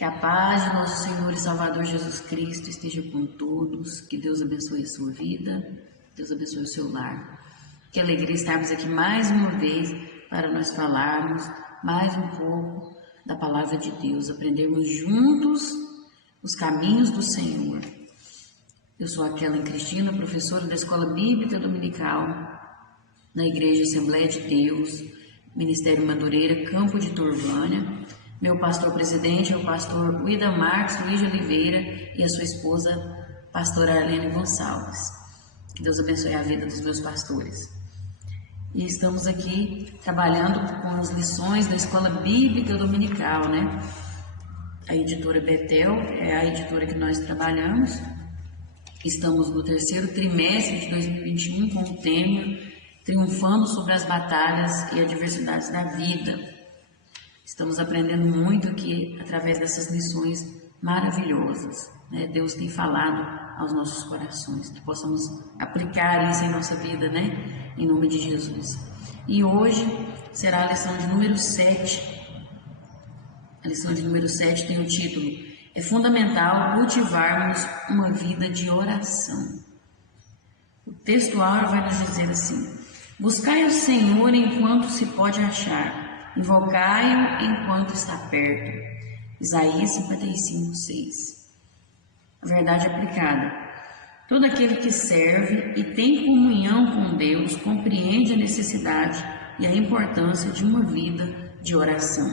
Que a paz de nosso Senhor e Salvador Jesus Cristo esteja com todos. Que Deus abençoe a sua vida, Deus abençoe o seu lar. Que alegria estarmos aqui mais uma vez para nós falarmos mais um pouco da palavra de Deus, aprendermos juntos os caminhos do Senhor. Eu sou a Kellen Cristina, professora da Escola Bíblica Dominical na Igreja Assembleia de Deus, Ministério Madureira, Campo de Turvânia. Meu pastor-presidente é o pastor Wida Marques Luiz de Oliveira e a sua esposa, pastora Arlene Gonçalves. Que Deus abençoe a vida dos meus pastores. E estamos aqui trabalhando com as lições da Escola Bíblica Dominical, né? A editora Betel é a editora que nós trabalhamos. Estamos no terceiro trimestre de 2021 com o tema Triunfando sobre as batalhas e adversidades da vida. Estamos aprendendo muito aqui através dessas lições maravilhosas, né? Deus tem falado aos nossos corações, que possamos aplicar isso em nossa vida, né? Em nome de Jesus. E hoje será a lição de número 7. A lição de número 7 tem o título: É fundamental cultivarmos uma vida de oração. O textual vai nos dizer assim: Buscai o Senhor enquanto se pode achar. Invocai-o enquanto está perto. Isaías 55:6. A verdade aplicada. Todo aquele que serve e tem comunhão com Deus compreende a necessidade e a importância de uma vida de oração.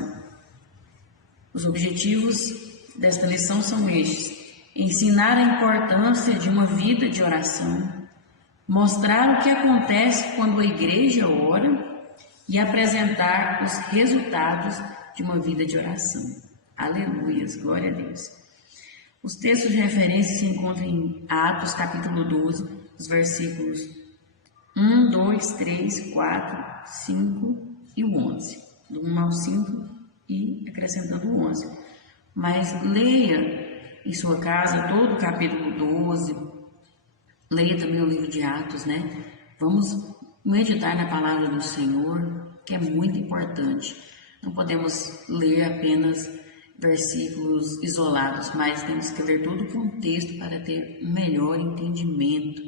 Os objetivos desta lição são estes: ensinar a importância de uma vida de oração, mostrar o que acontece quando a igreja ora e apresentar os resultados de uma vida de oração. Aleluias, glória a Deus. Os textos de referência se encontram em Atos, capítulo 12, os versículos 1, 2, 3, 4, 5 e o 11. Do 1 ao 5 e acrescentando o 11. Mas leia em sua casa todo o capítulo 12, leia também o livro de Atos, né? Vamos meditar na palavra do Senhor, que é muito importante. Não podemos ler apenas versículos isolados, mas temos que ler todo o contexto para ter um melhor entendimento.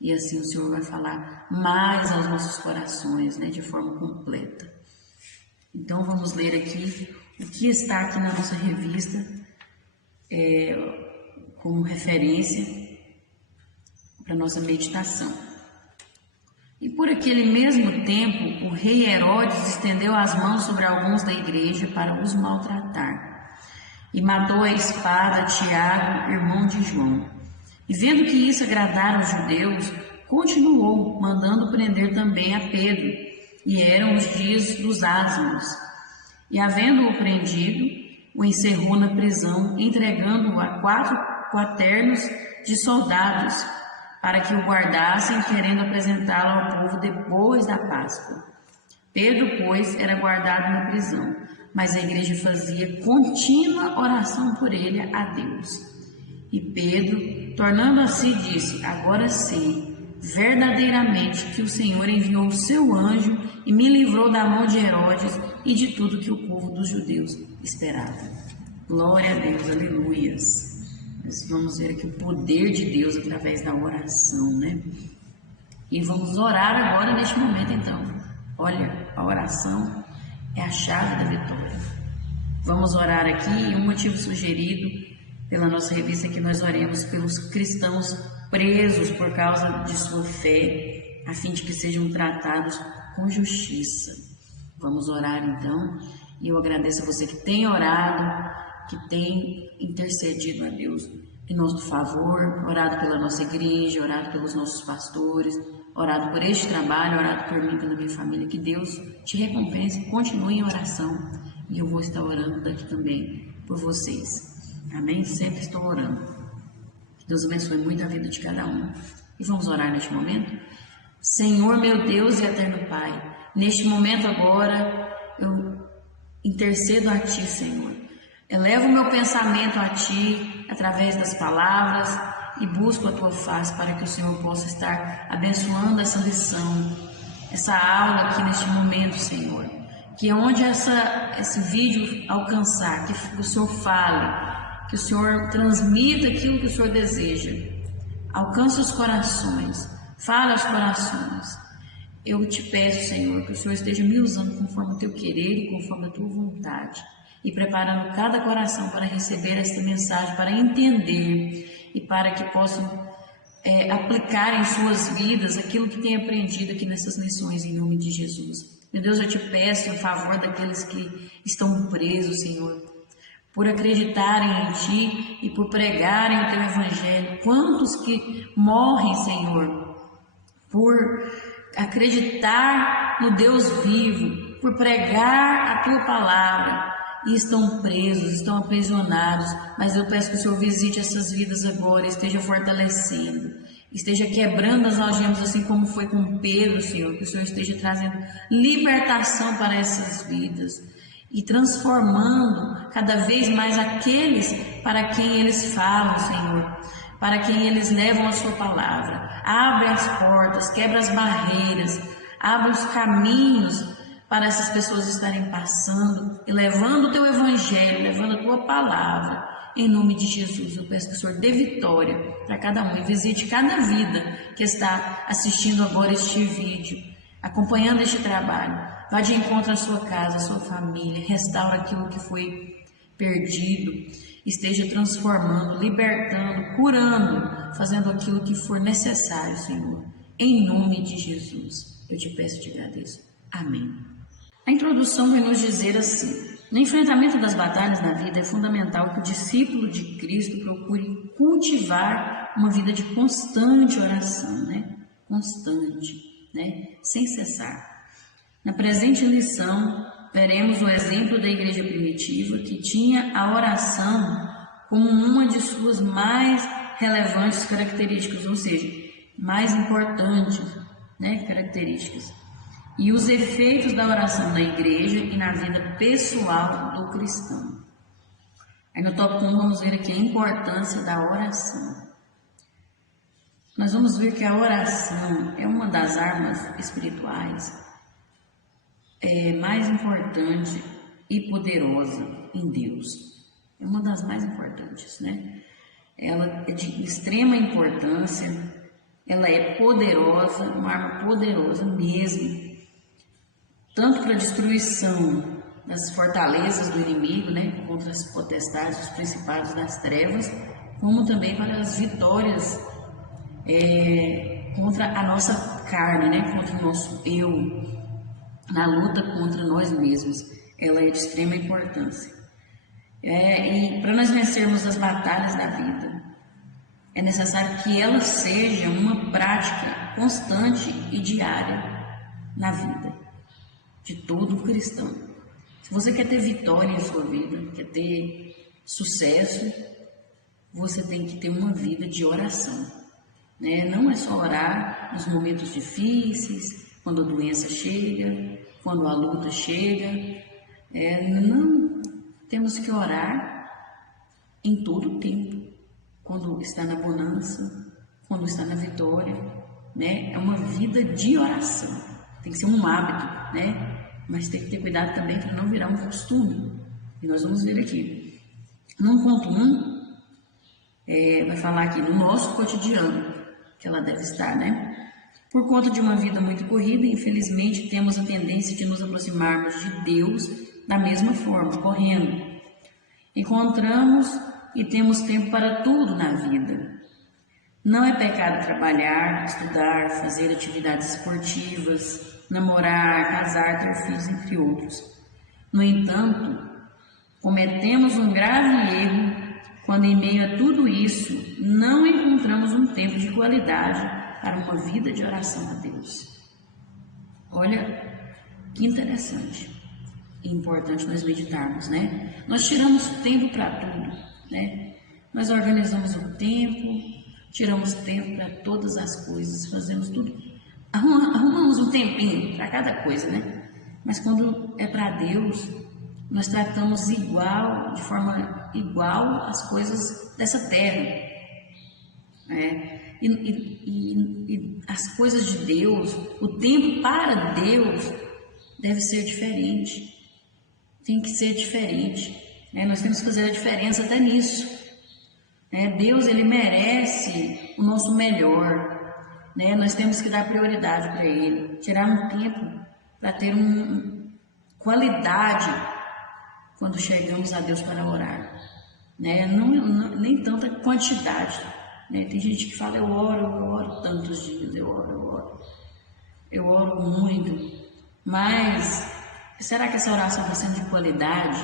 E assim o Senhor vai falar mais aos nossos corações, né, de forma completa. Então vamos ler aqui o que está aqui na nossa revista como referência para nossa meditação. E por aquele mesmo tempo, o rei Herodes estendeu as mãos sobre alguns da igreja para os maltratar. E matou a espada Tiago, irmão de João. E vendo que isso agradara aos judeus, continuou mandando prender também a Pedro. E eram os dias dos ázimos. E havendo-o prendido, o encerrou na prisão, entregando-o a 4 quaternos de soldados, para que o guardassem, querendo apresentá-lo ao povo depois da Páscoa. Pedro, pois, era guardado na prisão, mas a igreja fazia contínua oração por ele a Deus. E Pedro, tornando a si, disse: Agora sei verdadeiramente que o Senhor enviou o seu anjo e me livrou da mão de Herodes e de tudo que o povo dos judeus esperava. Glória a Deus, aleluias. Nós vamos ver aqui o poder de Deus através da oração, né? E vamos orar agora neste momento, então. Olha, a oração é a chave da vitória. Vamos orar aqui, e um motivo sugerido pela nossa revista é que nós oremos pelos cristãos presos por causa de sua fé, a fim de que sejam tratados com justiça. Vamos orar, então, e eu agradeço a você que tem orado, que tem intercedido a Deus em nosso favor, orado pela nossa igreja, orado pelos nossos pastores, orado por este trabalho, orado por mim e pela minha família. Que Deus te recompense, continue em oração, e eu vou estar orando daqui também por vocês. Amém? Sempre estou orando. Que Deus abençoe muito a vida de cada um. E vamos orar neste momento? Senhor, meu Deus e eterno Pai, neste momento agora eu intercedo a Ti, Senhor. Elevo o meu pensamento a Ti através das palavras e busco a Tua face para que o Senhor possa estar abençoando essa lição, essa aula aqui neste momento, Senhor. que onde esse vídeo alcançar, que o Senhor fale, que o Senhor transmita aquilo que o Senhor deseja, alcance os corações, fale aos corações. Eu te peço, Senhor, que o Senhor esteja me usando conforme o teu querer e conforme a tua vontade, e preparando cada coração para receber esta mensagem, para entender e para que possam aplicar em suas vidas aquilo que tem aprendido aqui nessas lições, em nome de Jesus. Meu Deus, eu te peço em favor daqueles que estão presos, Senhor, por acreditarem em Ti e por pregarem o Teu Evangelho. Quantos que morrem, Senhor, por acreditar no Deus vivo, por pregar a Tua palavra, e estão presos, estão aprisionados. Mas eu peço que o Senhor visite essas vidas agora, esteja fortalecendo, esteja quebrando as algemas, assim como foi com Pedro, Senhor, que o Senhor esteja trazendo libertação para essas vidas e transformando cada vez mais aqueles para quem eles falam, Senhor, para quem eles levam a sua palavra. Abre as portas, quebra as barreiras, abre os caminhos para essas pessoas estarem passando e levando o teu evangelho, levando a tua palavra. Em nome de Jesus, eu peço que o Senhor dê vitória para cada um e visite cada vida que está assistindo agora este vídeo, acompanhando este trabalho. Vá de encontro à sua casa, à sua família, restaura aquilo que foi perdido, esteja transformando, libertando, curando, fazendo aquilo que for necessário, Senhor. Em nome de Jesus, eu te peço e te agradeço. Amém. A introdução vai nos dizer assim: no enfrentamento das batalhas na vida é fundamental que o discípulo de Cristo procure cultivar uma vida de constante oração, Constante, Sem cessar. Na presente lição, veremos o exemplo da igreja primitiva, que tinha a oração como uma de suas mais relevantes características, ou seja, mais importantes, características, e os efeitos da oração na igreja e na vida pessoal do cristão. Aí no tópico 1 vamos ver aqui a importância da oração. Nós vamos ver que a oração é uma das armas espirituais mais importante e poderosa em Deus. É uma das mais importantes, Ela é de extrema importância, ela é poderosa, uma arma poderosa mesmo, tanto para a destruição das fortalezas do inimigo, contra as potestades, os principados das trevas, como também para as vitórias contra a nossa carne, contra o nosso eu, na luta contra nós mesmos. Ela é de extrema importância. E para nós vencermos as batalhas da vida, é necessário que ela seja uma prática constante e diária na vida de todo cristão. Se você quer ter vitória em sua vida, quer ter sucesso, você tem que ter uma vida de oração, Não é só orar nos momentos difíceis, quando a doença chega, quando a luta chega. Não, temos que orar em todo o tempo, quando está na bonança, quando está na vitória, É uma vida de oração, tem que ser um hábito, Mas tem que ter cuidado também para não virar um costume. E nós vamos ver aqui. No ponto 1, vai falar aqui no nosso cotidiano, que ela deve estar, Por conta de uma vida muito corrida, infelizmente, temos a tendência de nos aproximarmos de Deus da mesma forma, correndo. Encontramos e temos tempo para tudo na vida. Não é pecado trabalhar, estudar, fazer atividades esportivas, namorar, casar, ter filhos, entre outros. No entanto, cometemos um grave erro quando, em meio a tudo isso, não encontramos um tempo de qualidade para uma vida de oração a Deus. Olha que interessante e importante nós meditarmos, Nós tiramos tempo para tudo, Nós organizamos o tempo, tiramos tempo para todas as coisas, fazemos tudo, arrumamos um tempinho para cada coisa, Mas quando é para Deus, nós tratamos de forma igual as coisas dessa terra, E as coisas de Deus, o tempo para Deus, deve ser diferente. Tem que ser diferente. Nós temos que fazer a diferença até nisso. Deus, Ele merece o nosso melhor. Nós temos que dar prioridade para Ele, tirar um tempo para ter qualidade quando chegamos a Deus para orar. Nem tanta quantidade. Tem gente que fala, eu oro tantos dias, eu oro muito, mas será que essa oração está sendo de qualidade?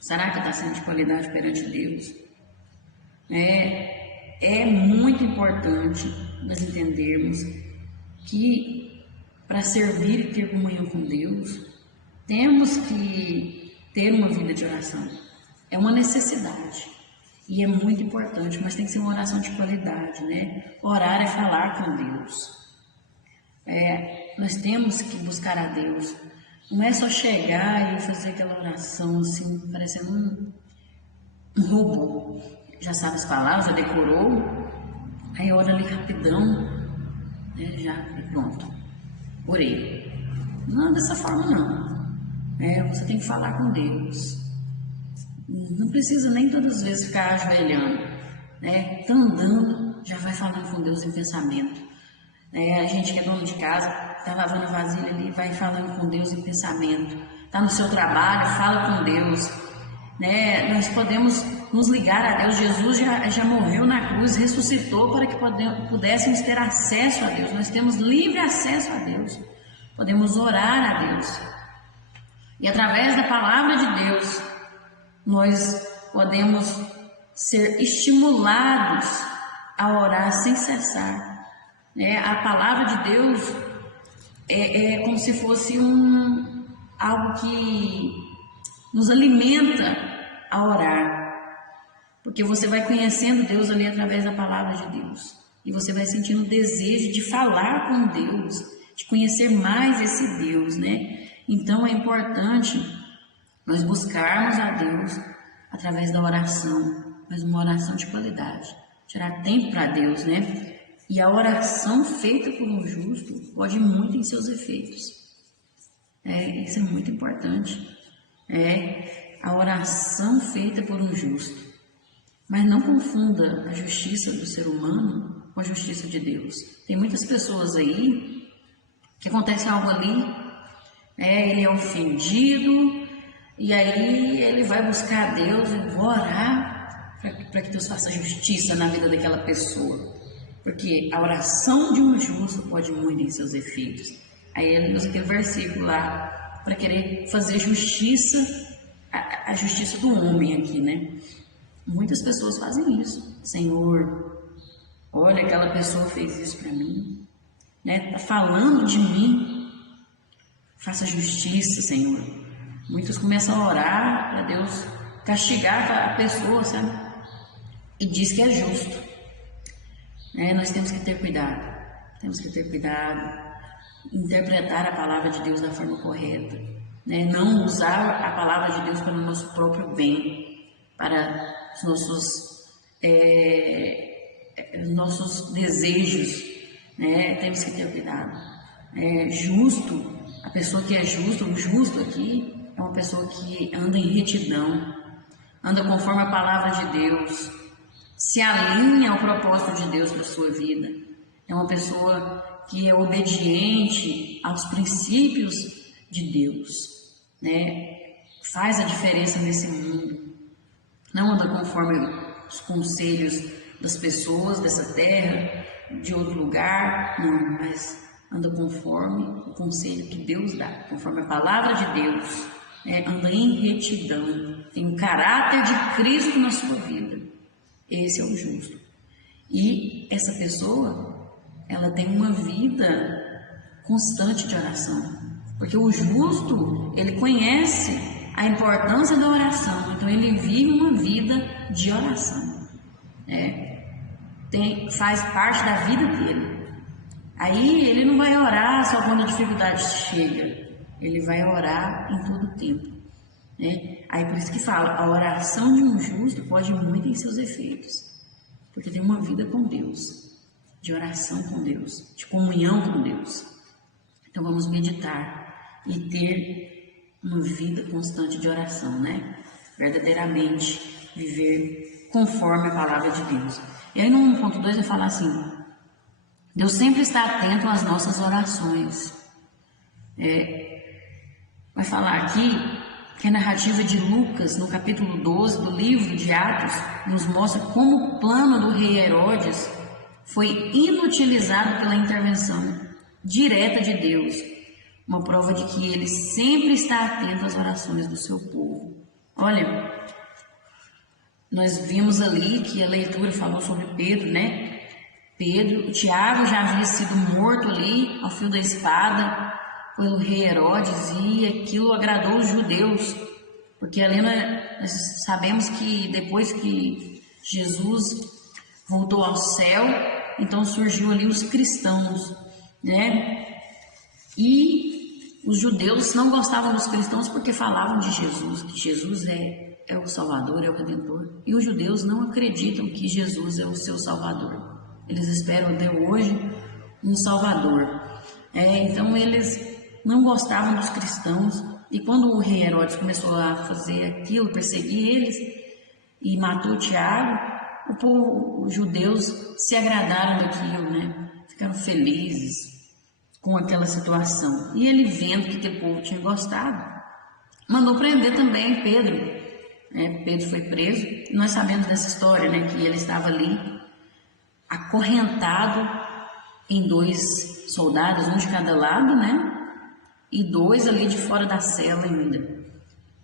Será que está sendo de qualidade perante Deus? É muito importante nós entendermos que para servir e ter comunhão com Deus, temos que ter uma vida de oração. É uma necessidade e é muito importante, mas tem que ser uma oração de qualidade, Orar é falar com Deus. Nós temos que buscar a Deus. Não é só chegar e fazer aquela oração assim, parecendo um robô. Já sabe as palavras, já decorou, aí ora ali rapidão, já e pronto. Orei. Não é dessa forma não. Você tem que falar com Deus. Não precisa nem todas as vezes ficar ajoelhando. Tá andando, já vai falando com Deus em pensamento. A gente que é dono de casa, tá lavando a vasilha ali, vai falando com Deus em pensamento. Tá no seu trabalho, fala com Deus. Nós podemos nos ligar a Deus. Jesus já morreu na cruz, ressuscitou para que pudéssemos ter acesso a Deus. Nós temos livre acesso a Deus. Podemos orar a Deus. E através da palavra de Deus, nós podemos ser estimulados a orar sem cessar. A palavra de Deus é como se fosse algo que nos alimenta a orar. Porque você vai conhecendo Deus ali através da palavra de Deus. E você vai sentindo o desejo de falar com Deus, de conhecer mais esse Deus, Então é importante nós buscarmos a Deus através da oração, mas uma oração de qualidade. Tirar tempo para Deus, E a oração feita por um justo pode muito em seus efeitos. Isso é muito importante. A oração feita por um justo. Mas não confunda a justiça do ser humano com a justiça de Deus. Tem muitas pessoas aí que acontece algo ali, ele é ofendido, e aí ele vai buscar a Deus, eu vou orar para que Deus faça justiça na vida daquela pessoa. Porque a oração de um justo pode muito em seus efeitos. Aí ele usa aquele versículo lá para querer fazer justiça, a justiça do homem aqui, Muitas pessoas fazem isso. Senhor, olha, aquela pessoa fez isso para mim, Tá falando de mim, faça justiça, Senhor. Muitos começam a orar para Deus castigar a pessoa, sabe? E diz que é justo. Nós temos que ter cuidado. Interpretar a palavra de Deus da forma correta, Não usar a palavra de Deus para o nosso próprio bem, para os nossos desejos, Temos que ter cuidado. Justo, a pessoa que é justa, o justo aqui é uma pessoa que anda em retidão, anda conforme a palavra de Deus, se alinha ao propósito de Deus para a sua vida. É uma pessoa que é obediente aos princípios de Deus, Faz a diferença nesse mundo. Não anda conforme os conselhos das pessoas dessa terra, de outro lugar, não, mas anda conforme o conselho que Deus dá, conforme a palavra de Deus, anda em retidão, tem o caráter de Cristo na sua vida. Esse é o justo. E essa pessoa, ela tem uma vida constante de oração, porque o justo, ele conhece a importância da oração, então ele vive uma vida de oração, faz parte da vida dele. Aí ele não vai orar só quando a dificuldade chega, ele vai orar em todo o tempo, Aí por isso que fala, a oração de um justo pode muito em seus efeitos, porque tem uma vida com Deus, de oração com Deus, de comunhão com Deus. Então vamos meditar e ter uma vida constante de oração, né? Verdadeiramente viver conforme a palavra de Deus. E aí no 1.2 vai falar assim: Deus sempre está atento às nossas orações. Vai falar aqui que a narrativa de Lucas, no capítulo 12 do livro de Atos, nos mostra como o plano do rei Herodes foi inutilizado pela intervenção direta de Deus. Uma prova de que ele sempre está atento às orações do seu povo. Olha, nós vimos ali que a leitura falou sobre Pedro, né? Tiago já havia sido morto ali ao fio da espada pelo rei Herodes, e aquilo agradou os judeus, porque ali nós sabemos que depois que Jesus voltou ao céu, então surgiu ali os cristãos, né? E os judeus não gostavam dos cristãos porque falavam de Jesus, que Jesus é o Salvador, é o Redentor, e os judeus não acreditam que Jesus é o seu Salvador. Eles esperam até hoje um Salvador. Então eles não gostavam dos cristãos, e quando o rei Herodes começou a fazer aquilo, perseguir eles e matou Tiago, os judeus se agradaram daquilo, né? Ficaram felizes com aquela situação. E ele, vendo que aquele povo tinha gostado, mandou prender também Pedro. Pedro foi preso. Nós sabemos dessa história, né? Que ele estava ali acorrentado em 2 soldados, um de cada lado, né? E 2 ali de fora da cela ainda.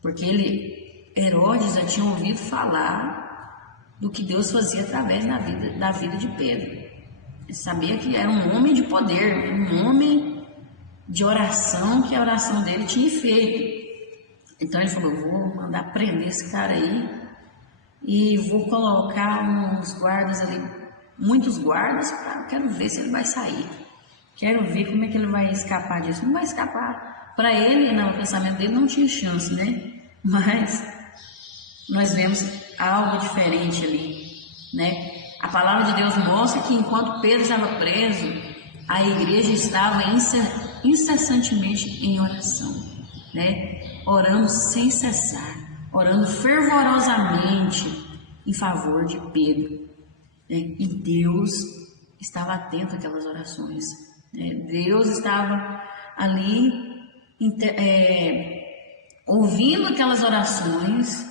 Porque Herodes já tinha ouvido falar do que Deus fazia através da vida de Pedro. Ele sabia que era um homem de poder, um homem de oração, que a oração dele tinha efeito. Então ele falou: vou mandar prender esse cara aí e vou colocar uns guardas ali, muitos guardas, quero ver se ele vai sair. Quero ver como é que ele vai escapar disso. Não vai escapar. Para ele, no pensamento dele, não tinha chance, né? Mas nós vemos algo diferente ali, né? A palavra de Deus mostra que enquanto Pedro estava preso, a igreja estava incessantemente em oração, né? Orando sem cessar, orando fervorosamente em favor de Pedro, né? E Deus estava atento àquelas orações. Deus estava ali ouvindo aquelas orações,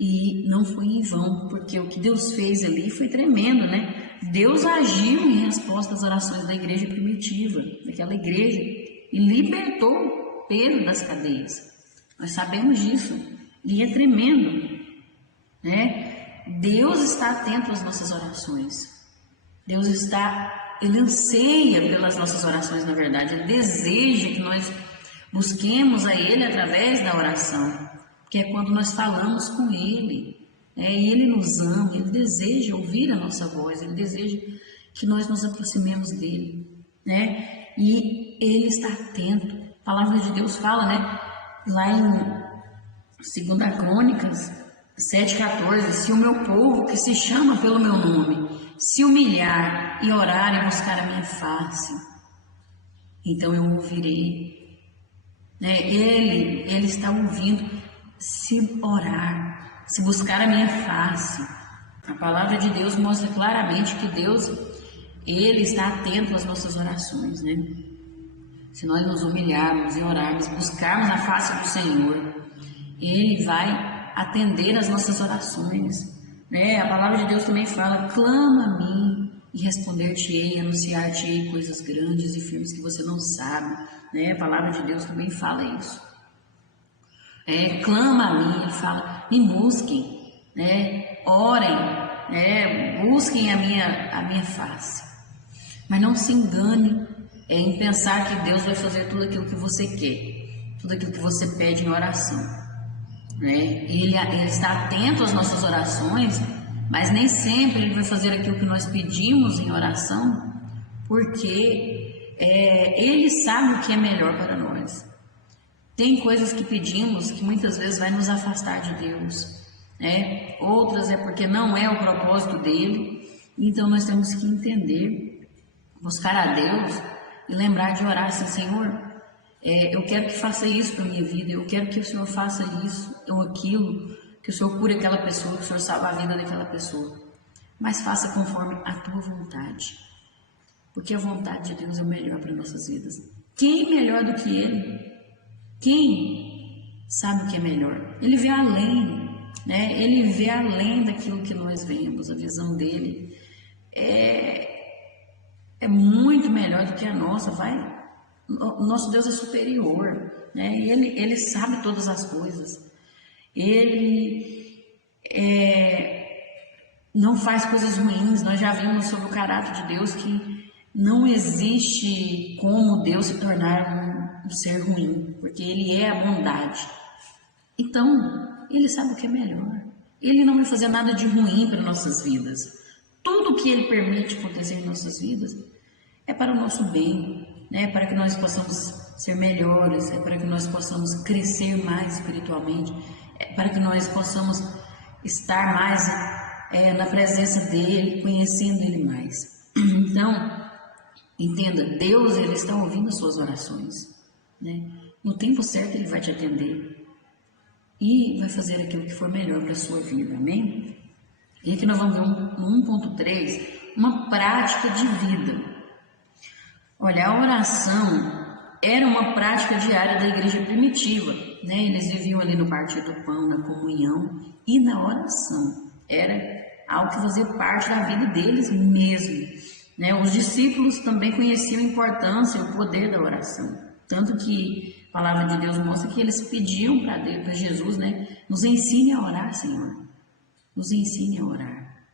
e não foi em vão, porque o que Deus fez ali foi tremendo, né? Deus agiu em resposta às orações da igreja primitiva, daquela igreja, e libertou Pedro das cadeias. Nós sabemos disso, e é tremendo, né? Deus está atento às nossas orações. Ele anseia pelas nossas orações, na verdade. Ele deseja que nós busquemos a Ele através da oração, que é quando nós falamos com Ele. E Ele nos ama, Ele deseja ouvir a nossa voz, Ele deseja que nós nos aproximemos dEle, né? E Ele está atento. A palavra de Deus fala, né? Lá em 2 Crônicas 7,14: se o meu povo, que se chama pelo meu nome, se humilhar e orar e buscar a minha face, então eu ouvirei. Ele está ouvindo. Se orar, se buscar a minha face. A palavra de Deus mostra claramente que Deus, Ele está atento às nossas orações, né? Se nós nos humilharmos e orarmos, buscarmos a face do Senhor, Ele vai atender às nossas orações, né? A palavra de Deus também fala: clama a mim e responder-te-ei, anunciar-te-ei coisas grandes e firmes que você não sabe, né? A palavra de Deus também fala isso. Clama a mim, ele fala: me busquem, né? Orem, né? Busquem a minha face. Mas não se engane em pensar que Deus vai fazer tudo aquilo que você quer, tudo aquilo que você pede em oração, né? Ele está atento às nossas orações, mas nem sempre Ele vai fazer aquilo que nós pedimos em oração, porque Ele sabe o que é melhor para nós. Tem coisas que pedimos que muitas vezes vai nos afastar de Deus, né? Outras é porque não é o propósito dele. Então nós temos que entender, buscar a Deus e lembrar de orar assim: Senhor, eu quero que faça isso para minha vida, eu quero que o Senhor faça isso ou aquilo, que o Senhor cure aquela pessoa, que o Senhor salve a vida daquela pessoa. Mas faça conforme a tua vontade, porque a vontade de Deus é o melhor para nossas vidas. Quem melhor do que Ele? Quem sabe o que é melhor? Ele vê além, né? Ele vê além daquilo que nós vemos. A visão dele é muito melhor do que a nossa. O nosso Deus é superior, né? Ele sabe todas as coisas. Ele não faz coisas ruins. Nós já vimos sobre o caráter de Deus que não existe como Deus se tornar um ser ruim, porque Ele é a bondade. Então, Ele sabe o que é melhor. Ele não vai fazer nada de ruim para nossas vidas. Tudo que Ele permite acontecer em nossas vidas é para o nosso bem, né? Para que nós possamos ser melhores, é para que nós possamos crescer mais espiritualmente, é para que nós possamos estar mais na presença dEle, conhecendo Ele mais. Então, entenda, Deus, Ele está ouvindo as suas orações, né? No tempo certo Ele vai te atender e vai fazer aquilo que for melhor para a sua vida, amém? E aqui nós vamos ver no 1.3, uma prática de vida. Olha, a oração era uma prática diária da igreja primitiva, né? Eles viviam ali no partir do pão, na comunhão e na oração. Era algo que fazia parte da vida deles mesmo, né? Os discípulos também conheciam a importância e o poder da oração. Tanto que a palavra de Deus mostra que eles pediam para Jesus, né? Nos ensine a orar, Senhor. Nos ensine a orar.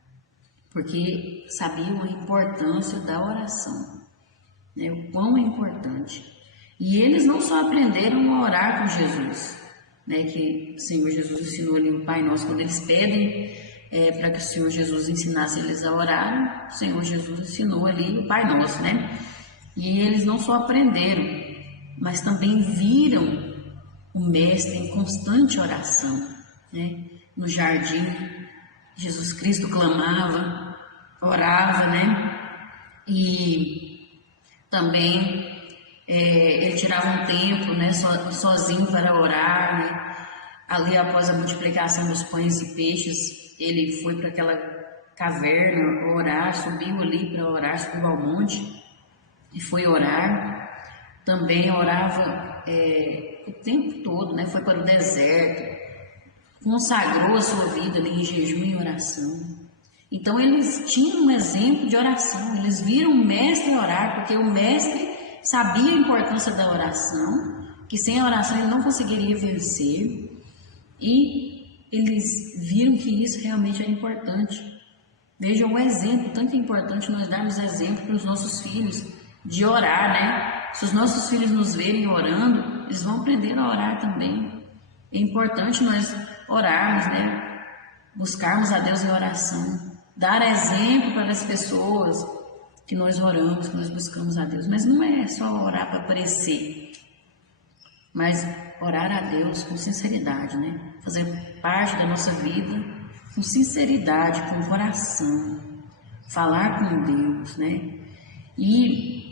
Porque sabiam a importância da oração, né? O quão é importante. E eles não só aprenderam a orar com Jesus, né? Que o Senhor Jesus ensinou ali o Pai Nosso, quando eles pedem para que o Senhor Jesus ensinasse eles a orar, o Senhor Jesus ensinou ali o Pai Nosso, né? E eles não só aprenderam, mas também viram o Mestre em constante oração, né? No jardim, Jesus Cristo clamava, orava, né? E também ele tirava um tempo, né? Sozinho para orar, né? Ali após a multiplicação dos pães e peixes, ele foi para aquela caverna orar, subiu ali para orar, subiu ao monte e foi orar. Também orava o tempo todo, né? Foi para o deserto, consagrou a sua vida ali em jejum e oração. Então eles tinham um exemplo de oração, eles viram o mestre orar, porque o mestre sabia a importância da oração, que sem a oração ele não conseguiria vencer, e eles viram que isso realmente era importante. Vejam o exemplo, tanto é importante nós darmos exemplo para os nossos filhos de orar, né? Se os nossos filhos nos verem orando, eles vão aprender a orar também. É importante nós orarmos, né? Buscarmos a Deus em oração, dar exemplo para as pessoas que nós oramos, que nós buscamos a Deus. Mas não é só orar para aparecer, mas orar a Deus com sinceridade, né? Fazer parte da nossa vida com sinceridade, com coração, falar com Deus, né? E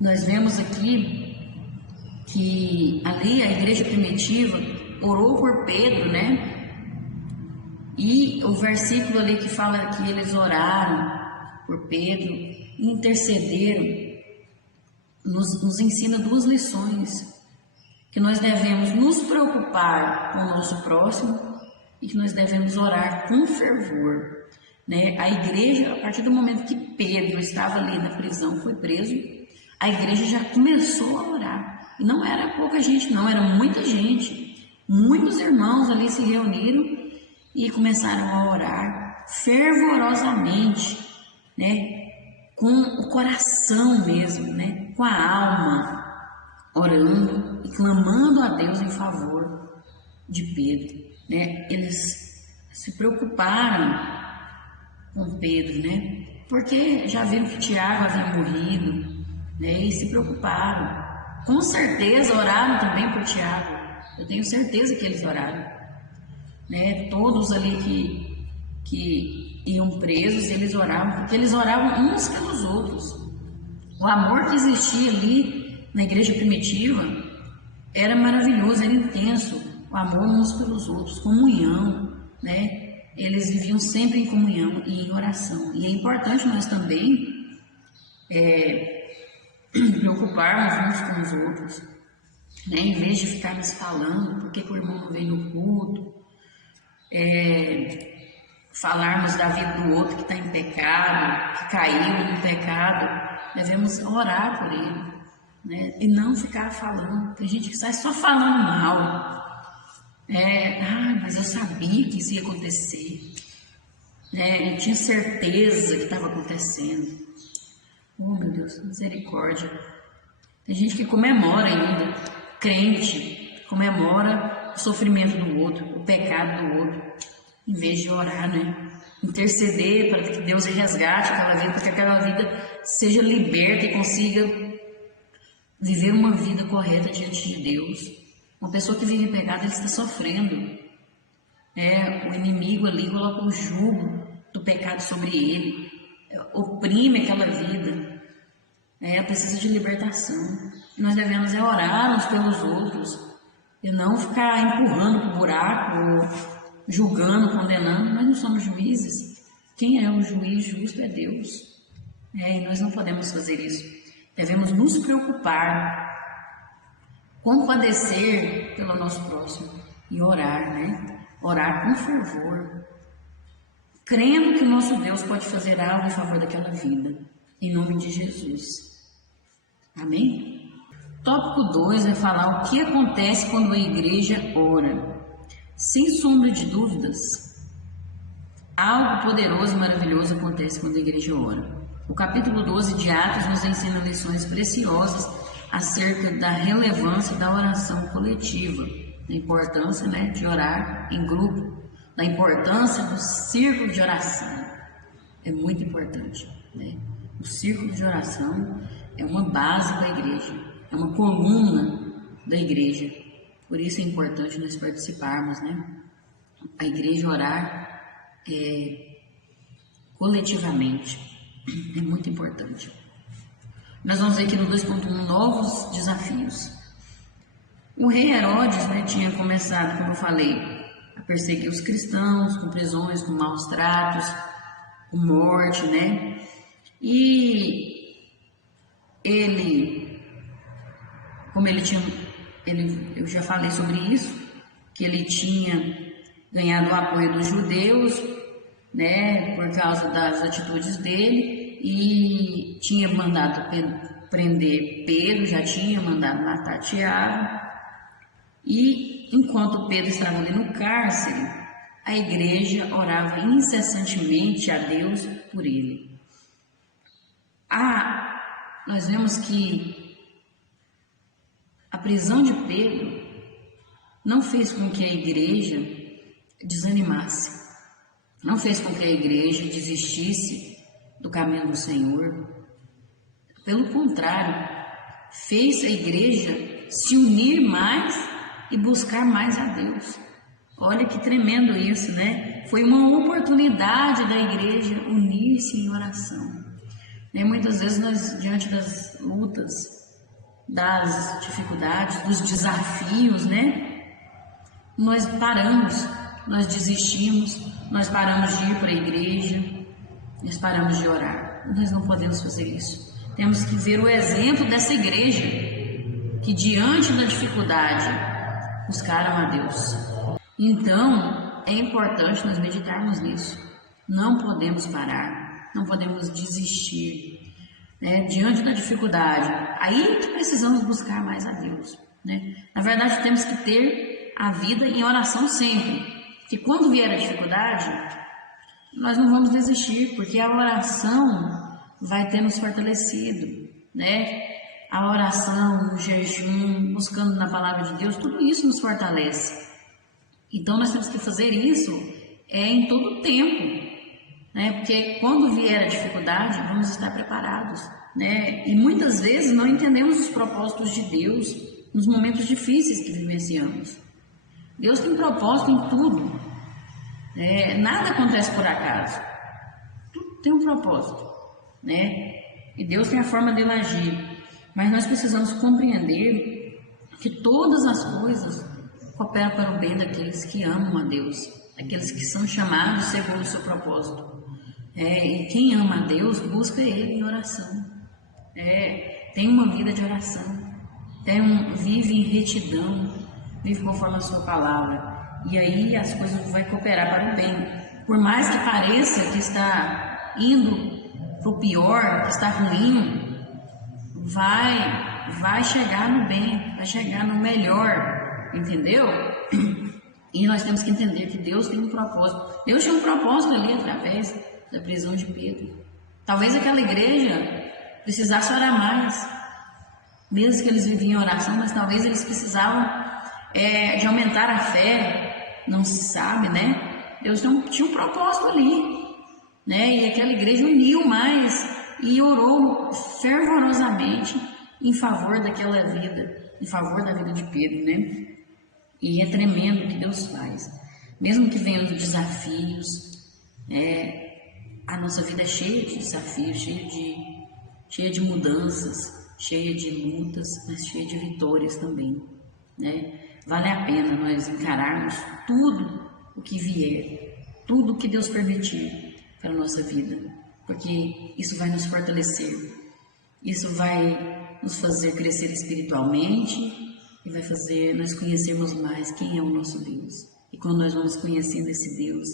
nós vemos aqui que ali a igreja primitiva orou por Pedro, né? E o versículo ali que fala que eles oraram por Pedro, intercederam, nos ensina duas lições: que nós devemos nos preocupar com o nosso próximo e que nós devemos orar com fervor, né? A igreja, a partir do momento que Pedro estava ali na prisão, foi preso, a igreja já começou a orar. E não era pouca gente, não, era muita gente. Muitos irmãos ali se reuniram e começaram a orar fervorosamente, né? Com o coração mesmo, né? Com a alma, orando e clamando a Deus em favor de Pedro, né? Eles se preocuparam com Pedro, né? Porque já viram que Tiago havia morrido, né? E se preocuparam. Com certeza oraram também por Tiago. Eu tenho certeza que eles oraram, né? Todos ali que iam presos, eles oravam, porque eles oravam uns pelos outros. O amor que existia ali na igreja primitiva era maravilhoso, era intenso, o amor uns pelos outros, comunhão, né? Eles viviam sempre em comunhão e em oração. E é importante nós também preocuparmos uns com os outros, né? Em vez de ficarmos falando por que o irmão não veio no culto, falarmos da vida do outro que está em pecado, que caiu no pecado, devemos orar por ele, né? E não ficar falando. Tem gente que sai só falando mal. Mas eu sabia que isso ia acontecer, né? Eu tinha certeza que estava acontecendo. Oh, meu Deus, misericórdia. Tem gente que comemora ainda, crente, comemora o sofrimento do outro, o pecado do outro, em vez de orar, né? Interceder para que Deus resgate aquela vida, para que aquela vida seja liberta e consiga viver uma vida correta diante de Deus. Uma pessoa que vive pecado, ele está sofrendo. O inimigo ali coloca o jugo do pecado sobre ele, oprime aquela vida. Precisa de libertação. Nós devemos orar uns pelos outros e não ficar empurrando para o buraco, ou julgando, condenando. Nós não somos juízes. Quem é o juiz justo é Deus. E nós não podemos fazer isso. Devemos nos preocupar, compadecer pelo nosso próximo e orar, né? Orar com fervor, crendo que o nosso Deus pode fazer algo em favor daquela vida, em nome de Jesus. Amém? Tópico 2 vai falar o que acontece quando a igreja ora. Sem sombra de dúvidas, algo poderoso e maravilhoso acontece quando a igreja ora. O capítulo 12 de Atos nos ensina lições preciosas acerca da relevância da oração coletiva, da importância, né, de orar em grupo, da importância do círculo de oração. É muito importante, né? O círculo de oração é uma base da igreja, é uma coluna da igreja. Por isso é importante nós participarmos, né? A igreja orar coletivamente é muito importante. Nós vamos ver aqui no 2.1 novos desafios. O rei Herodes, né, tinha começado, como eu falei, a perseguir os cristãos com prisões, com maus tratos, com morte, né? E ele, como ele tinha, eu já falei sobre isso, que ele tinha ganhado o apoio dos judeus, né, por causa das atitudes dele, e tinha mandado prender Pedro, já tinha mandado matar Tiago, e enquanto Pedro estava ali no cárcere, a igreja orava incessantemente a Deus por ele. Nós vemos que a prisão de Pedro não fez com que a igreja desanimasse, não fez com que a igreja desistisse do caminho do Senhor. Pelo contrário, fez a igreja se unir mais e buscar mais a Deus. Olha que tremendo isso, né? Foi uma oportunidade da igreja unir-se em oração. Muitas vezes nós, diante das lutas, das dificuldades, dos desafios, né? Nós paramos, nós desistimos, nós paramos de ir para a igreja, nós paramos de orar. Nós não podemos fazer isso. Temos que ver o exemplo dessa igreja, que diante da dificuldade buscaram a Deus. Então, é importante nós meditarmos nisso. Não podemos parar, não podemos desistir, né? Diante da dificuldade, aí que precisamos buscar mais a Deus, né? Na verdade, temos que ter a vida em oração sempre, que quando vier a dificuldade, nós não vamos desistir, porque a oração vai ter nos fortalecido, né? A oração, o jejum, buscando na palavra de Deus, tudo isso nos fortalece. Então nós temos que fazer isso em todo o tempo, né? Porque quando vier a dificuldade, vamos estar preparados, né? E muitas vezes não entendemos os propósitos de Deus nos momentos difíceis que vivenciamos. Deus tem propósito em tudo. Nada acontece por acaso. Tudo tem um propósito, né? E Deus tem a forma dele agir. Mas nós precisamos compreender que todas as coisas cooperam para o bem daqueles que amam a Deus, daqueles que são chamados segundo o seu propósito. E quem ama a Deus busca Ele em oração, tem uma vida de oração, vive em retidão, vive conforme a sua palavra, e aí as coisas vão cooperar para o bem. Por mais que pareça que está indo para o pior, que está ruim, vai chegar no bem, vai chegar no melhor, entendeu? E nós temos que entender que Deus tem um propósito. Deus tinha um propósito ali através da prisão de Pedro. Talvez aquela igreja precisasse orar mais, mesmo que eles viviam em oração, mas talvez eles precisavam de aumentar a fé, não se sabe, né? Deus tinha um propósito ali, né? E aquela igreja uniu mais e orou fervorosamente em favor daquela vida, em favor da vida de Pedro, né? E é tremendo o que Deus faz. Mesmo que venham os desafios, a nossa vida é cheia de desafios, cheia de mudanças, cheia de lutas, mas cheia de vitórias também, né? Vale a pena nós encararmos tudo o que vier, tudo o que Deus permitir para a nossa vida, porque isso vai nos fortalecer, isso vai nos fazer crescer espiritualmente e vai fazer nós conhecermos mais quem é o nosso Deus. E quando nós vamos conhecendo esse Deus,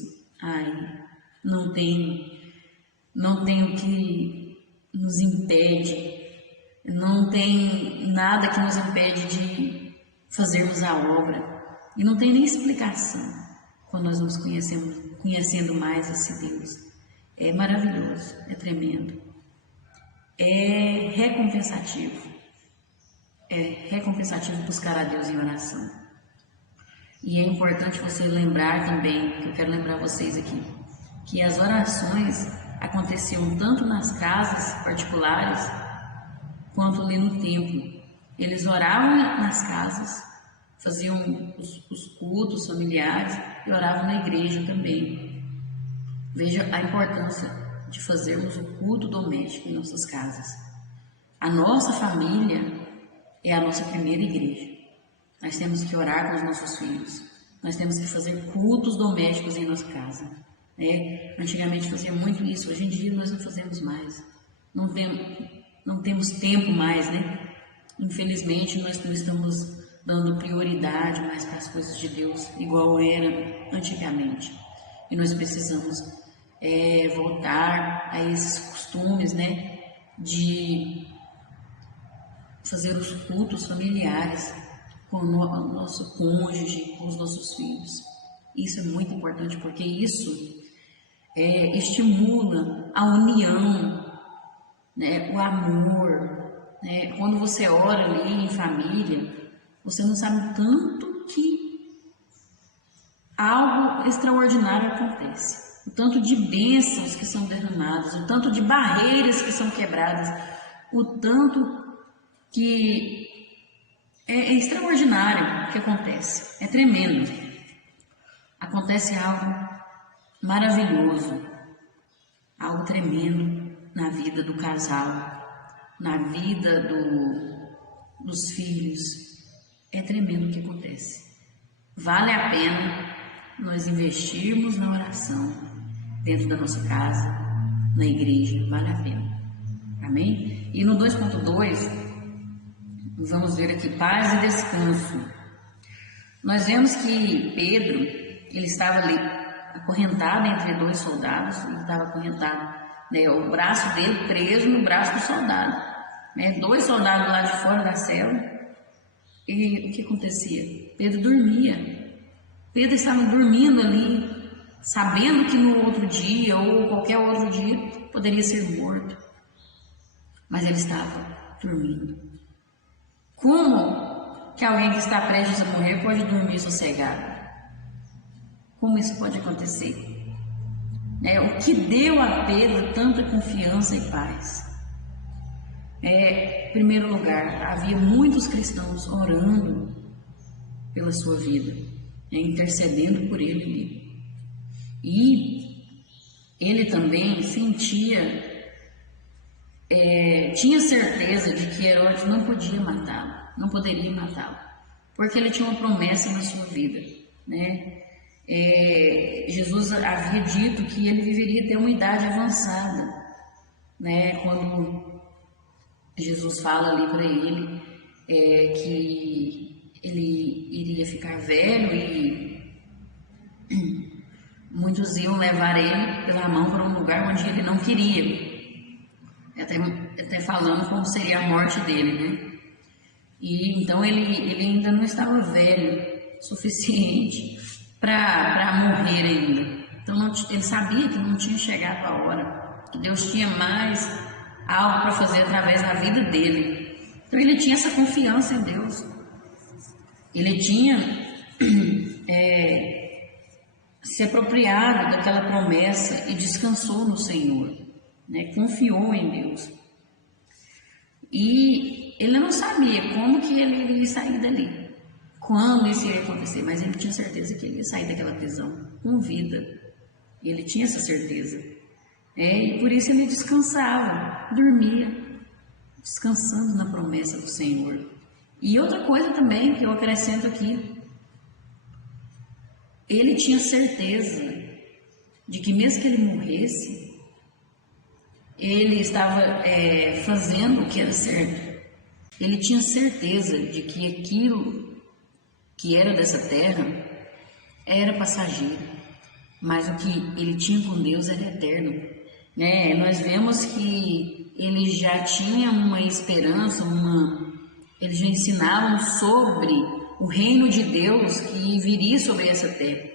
não tem o que nos impede, não tem nada que nos impede de fazermos a obra, e não tem nem explicação quando nós vamos conhecendo mais esse Deus. É maravilhoso, é tremendo, é recompensativo buscar a Deus em oração. E é importante você lembrar também, que eu quero lembrar vocês aqui, que as orações aconteciam tanto nas casas particulares quanto ali no templo. Eles oravam nas casas, faziam os cultos familiares e oravam na igreja também. Veja a importância de fazermos o culto doméstico em nossas casas. A nossa família é a nossa primeira igreja. Nós temos que orar com os nossos filhos. Nós temos que fazer cultos domésticos em nossa casa. Antigamente fazia muito isso. Hoje em dia nós não fazemos mais. Não temos tempo mais, né? Infelizmente nós não estamos dando prioridade mais para as coisas de Deus, igual era antigamente. E nós precisamos voltar a esses costumes, né? De fazer os cultos familiares com o nosso cônjuge, com os nossos filhos. Isso é muito importante, porque isso estimula a união, né? O amor, né? Quando você ora ali em família, você não sabe o tanto que algo extraordinário acontece, o tanto de bênçãos que são derramadas, o tanto de barreiras que são quebradas, o tanto que é extraordinário que acontece, é tremendo. Acontece algo maravilhoso, algo tremendo na vida do casal, na vida dos filhos. É tremendo o que acontece. Vale a pena nós investirmos na oração dentro da nossa casa, na igreja, vale a pena. Amém? E no 2.2, vamos ver aqui, paz e descanso. Nós vemos que Pedro, ele estava ali acorrentado entre dois soldados, ele estava acorrentado, né, o braço dele preso no braço do soldado, né, dois soldados lá de fora da cela. E o que acontecia? Pedro dormia. Pedro estava dormindo ali, sabendo que no outro dia ou qualquer outro dia poderia ser morto, mas ele estava dormindo. Como que alguém que está prestes a morrer pode dormir sossegado? Como isso pode acontecer? O que deu a Pedro tanta confiança e paz? Em primeiro lugar, havia muitos cristãos orando pela sua vida, intercedendo por ele. E ele também tinha certeza de que Herodes não poderia matá-lo. porque ele tinha uma promessa na sua vida, né? Jesus havia dito que ele viveria até uma idade avançada, né? Quando Jesus fala ali para ele que ele iria ficar velho e muitos iam levar ele pela mão para um lugar onde ele não queria, até falando como seria a morte dele, né? E então ele ainda não estava velho suficiente para morrer ainda. Então ele sabia que não tinha chegado a hora, que Deus tinha mais algo para fazer através da vida dele. Então ele tinha essa confiança em Deus. Ele tinha se apropriado daquela promessa e descansou no Senhor, né? Confiou em Deus. E ele não sabia como que ele iria sair dali, quando isso iria acontecer, mas ele tinha certeza que ele ia sair daquela prisão com vida. Ele tinha essa certeza. E por isso ele descansava, dormia, descansando na promessa do Senhor. E outra coisa também que eu acrescento aqui, ele tinha certeza de que mesmo que ele morresse, ele estava fazendo o que era certo. Ele tinha certeza de que aquilo que era dessa terra era passageiro, mas o que ele tinha com Deus era eterno, né? Nós vemos que ele já tinha uma esperança, eles já ensinavam sobre o reino de Deus que viria sobre essa terra.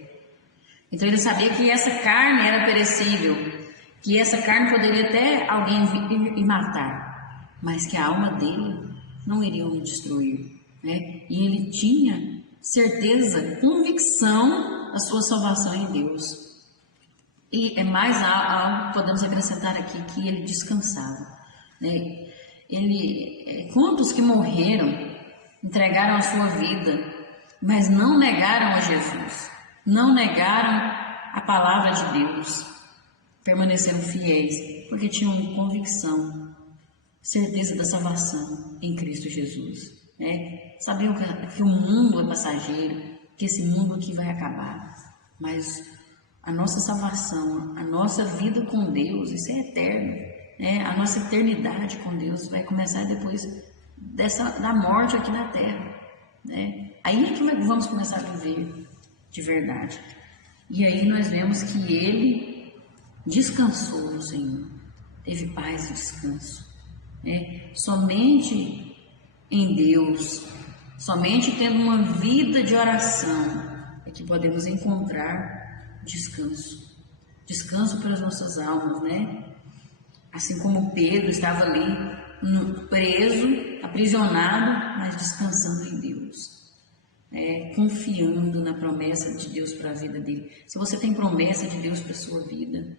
Então ele sabia que essa carne era perecível, que essa carne poderia até alguém vir e matar, mas que a alma dele não iria o destruir, né? E ele tinha certeza, convicção da sua salvação em Deus. E é mais algo que podemos acrescentar aqui, que ele descansava, né? Quantos que morreram, entregaram a sua vida, mas não negaram a Jesus, não negaram a palavra de Deus, permaneceram fiéis, porque tinham convicção, certeza da salvação em Cristo Jesus, né? Sabiam que o mundo é passageiro, que esse mundo aqui vai acabar, mas a nossa salvação, a nossa vida com Deus, isso é eterno, né? A nossa eternidade com Deus vai começar depois da morte aqui na terra, né? Aí é que vamos começar a viver de verdade. E aí nós vemos que ele descansou no Senhor, teve paz e descanso, né? Somente em Deus, somente tendo uma vida de oração é que podemos encontrar descanso, descanso para as nossas almas, né? Assim como Pedro estava ali preso, aprisionado, mas descansando em Deus, confiando na promessa de Deus para a vida dele. Se você tem promessa de Deus para a sua vida,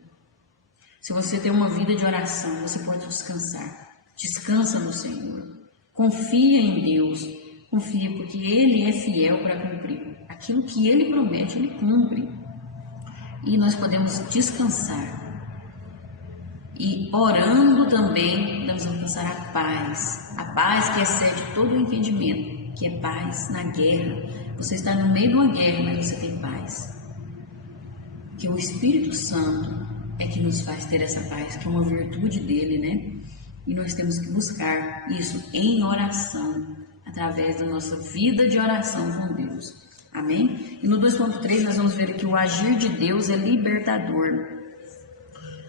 se você tem uma vida de oração, você pode descansar. Descansa no Senhor. Confia em Deus. Confia porque Ele é fiel para cumprir. Aquilo que Ele promete, Ele cumpre. E nós podemos descansar. E orando também, podemos alcançar a paz que excede todo o entendimento, que é paz na guerra. Você está no meio de uma guerra, mas você tem paz. Que o Espírito Santo é que nos faz ter essa paz, que é uma virtude dele, né? E nós temos que buscar isso em oração, através da nossa vida de oração com Deus. Amém? E no 2.3 nós vamos ver que o agir de Deus é libertador.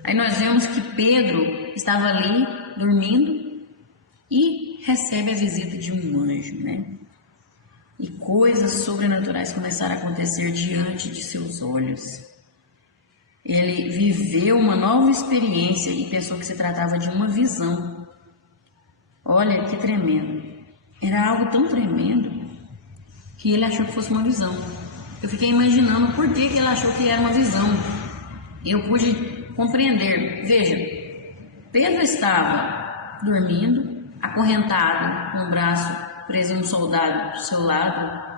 Aí nós vemos que Pedro estava ali dormindo e recebe a visita de um anjo, né? E coisas sobrenaturais começaram a acontecer diante de seus olhos. Ele viveu uma nova experiência e pensou que se tratava de uma visão. Olha que tremendo. Era algo tão tremendo que ele achou que fosse uma visão. Eu fiquei imaginando por que ele achou que era uma visão. E eu pude compreender. Veja, Pedro estava dormindo, acorrentado, com o braço preso no soldado do seu lado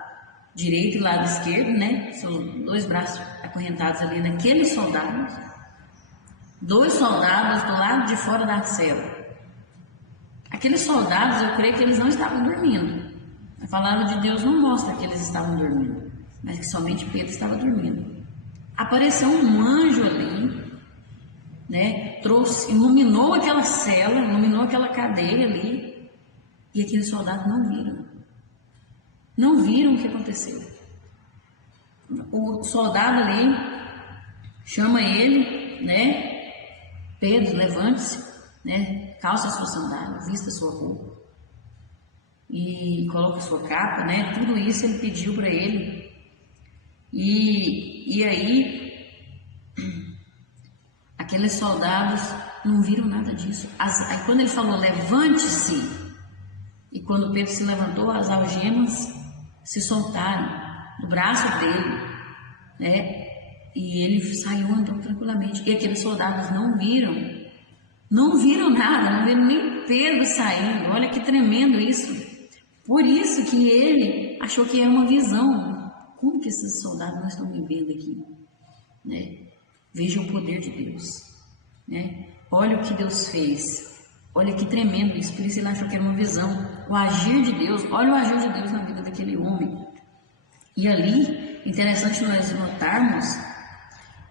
direito e lado esquerdo, né? São dois braços acorrentados ali naqueles soldados. Dois soldados do lado de fora da cela. Aqueles soldados, eu creio que eles não estavam dormindo. A palavra de Deus não mostra que eles estavam dormindo, mas que somente Pedro estava dormindo. Apareceu um anjo ali, né? Iluminou aquela cela, iluminou aquela cadeia ali, e aqueles soldados não viram. Não viram o que aconteceu. O soldado ali chama ele, né? Pedro, levante-se, né? Calça a sua sandália, vista a sua roupa e coloca a sua capa, né? Tudo isso ele pediu para ele. E aí aqueles soldados não viram nada disso. Aí quando ele falou levante-se, e quando Pedro se levantou, as algemas se soltaram do braço dele, né? E ele saiu andando tranquilamente. E aqueles soldados não viram nada, não viram nem Pedro saindo. Olha que tremendo isso. Por isso que ele achou que era uma visão. Como que esses soldados não estão me vendo aqui, né? Veja o poder de Deus, né? Olha o que Deus fez. Olha que tremendo isso. Por isso ele achou que era uma visão. O agir de Deus. Olha o agir de Deus na vida daquele homem. E ali, interessante nós notarmos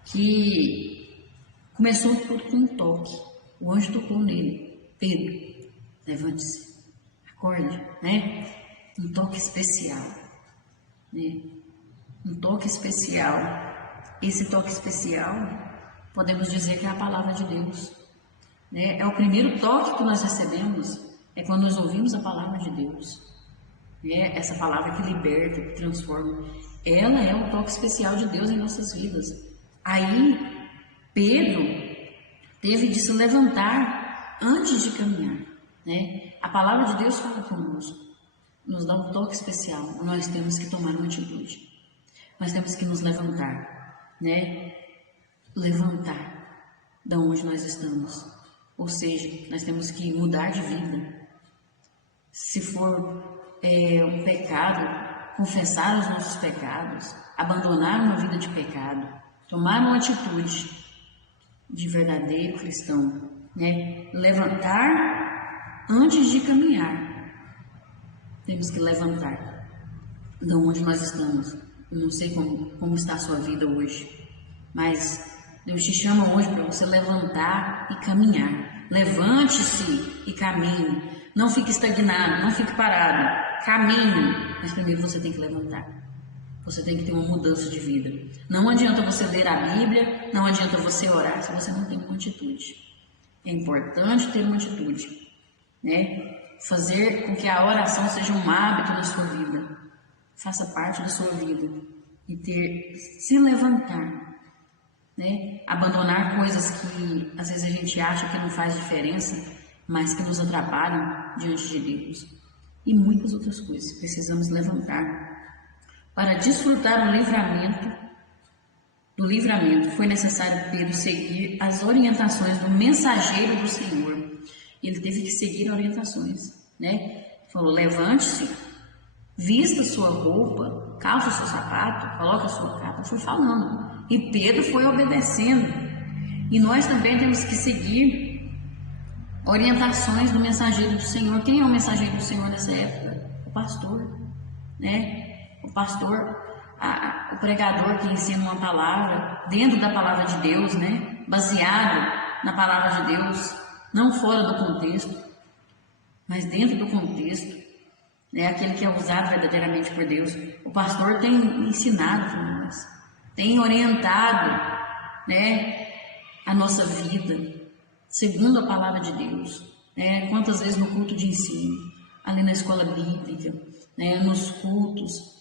que começou tudo com um toque. O anjo tocou nele. Pedro, levante-se, acorde, né? Um toque especial, né? Um toque especial. Esse toque especial, podemos dizer que é a palavra de Deus, né? É o primeiro toque que nós recebemos, é quando nós ouvimos a palavra de Deus, né? Essa palavra que liberta, que transforma. Ela é o toque especial de Deus em nossas vidas. Aí, Pedro teve de se levantar antes de caminhar, né? A palavra de Deus fala conosco, nos dá um toque especial. Nós temos que tomar uma atitude. Nós temos que nos levantar, né? Levantar da onde nós estamos. Ou seja, nós temos que mudar de vida. Se for um pecado, confessar os nossos pecados, abandonar uma vida de pecado, tomar uma atitude de verdadeiro cristão, né? Levantar antes de caminhar. Temos que levantar de onde nós estamos. Eu não sei como está a sua vida hoje, mas Deus te chama hoje para você levantar e caminhar. Levante-se e caminhe. Não fique estagnado, não fique parado. Caminhe. Mas primeiro você tem que levantar. Você tem que ter uma mudança de vida. Não adianta você ler a Bíblia, não adianta você orar se você não tem uma atitude. É importante ter uma atitude, né? Fazer com que a oração seja um hábito na sua vida. Faça parte da sua vida. E se levantar, né? Abandonar coisas que às vezes a gente acha que não faz diferença, mas que nos atrapalham diante de Deus. E muitas outras coisas. Precisamos levantar. Para desfrutar do livramento, foi necessário Pedro seguir as orientações do mensageiro do Senhor. Ele teve que seguir orientações, né? Falou, levante-se, vista sua roupa, calça o seu sapato, coloque a sua capa. Foi falando. E Pedro foi obedecendo. E nós também temos que seguir orientações do mensageiro do Senhor. Quem é o mensageiro do Senhor nessa época? O pastor, né? O pastor, o pregador que ensina uma palavra dentro da palavra de Deus, né? Baseado na palavra de Deus, não fora do contexto, mas dentro do contexto, né? Aquele que é usado verdadeiramente por Deus. O pastor tem ensinado para nós, tem orientado, né, a nossa vida segundo a palavra de Deus, né? Quantas vezes no culto de ensino, ali na escola bíblica, né, nos cultos,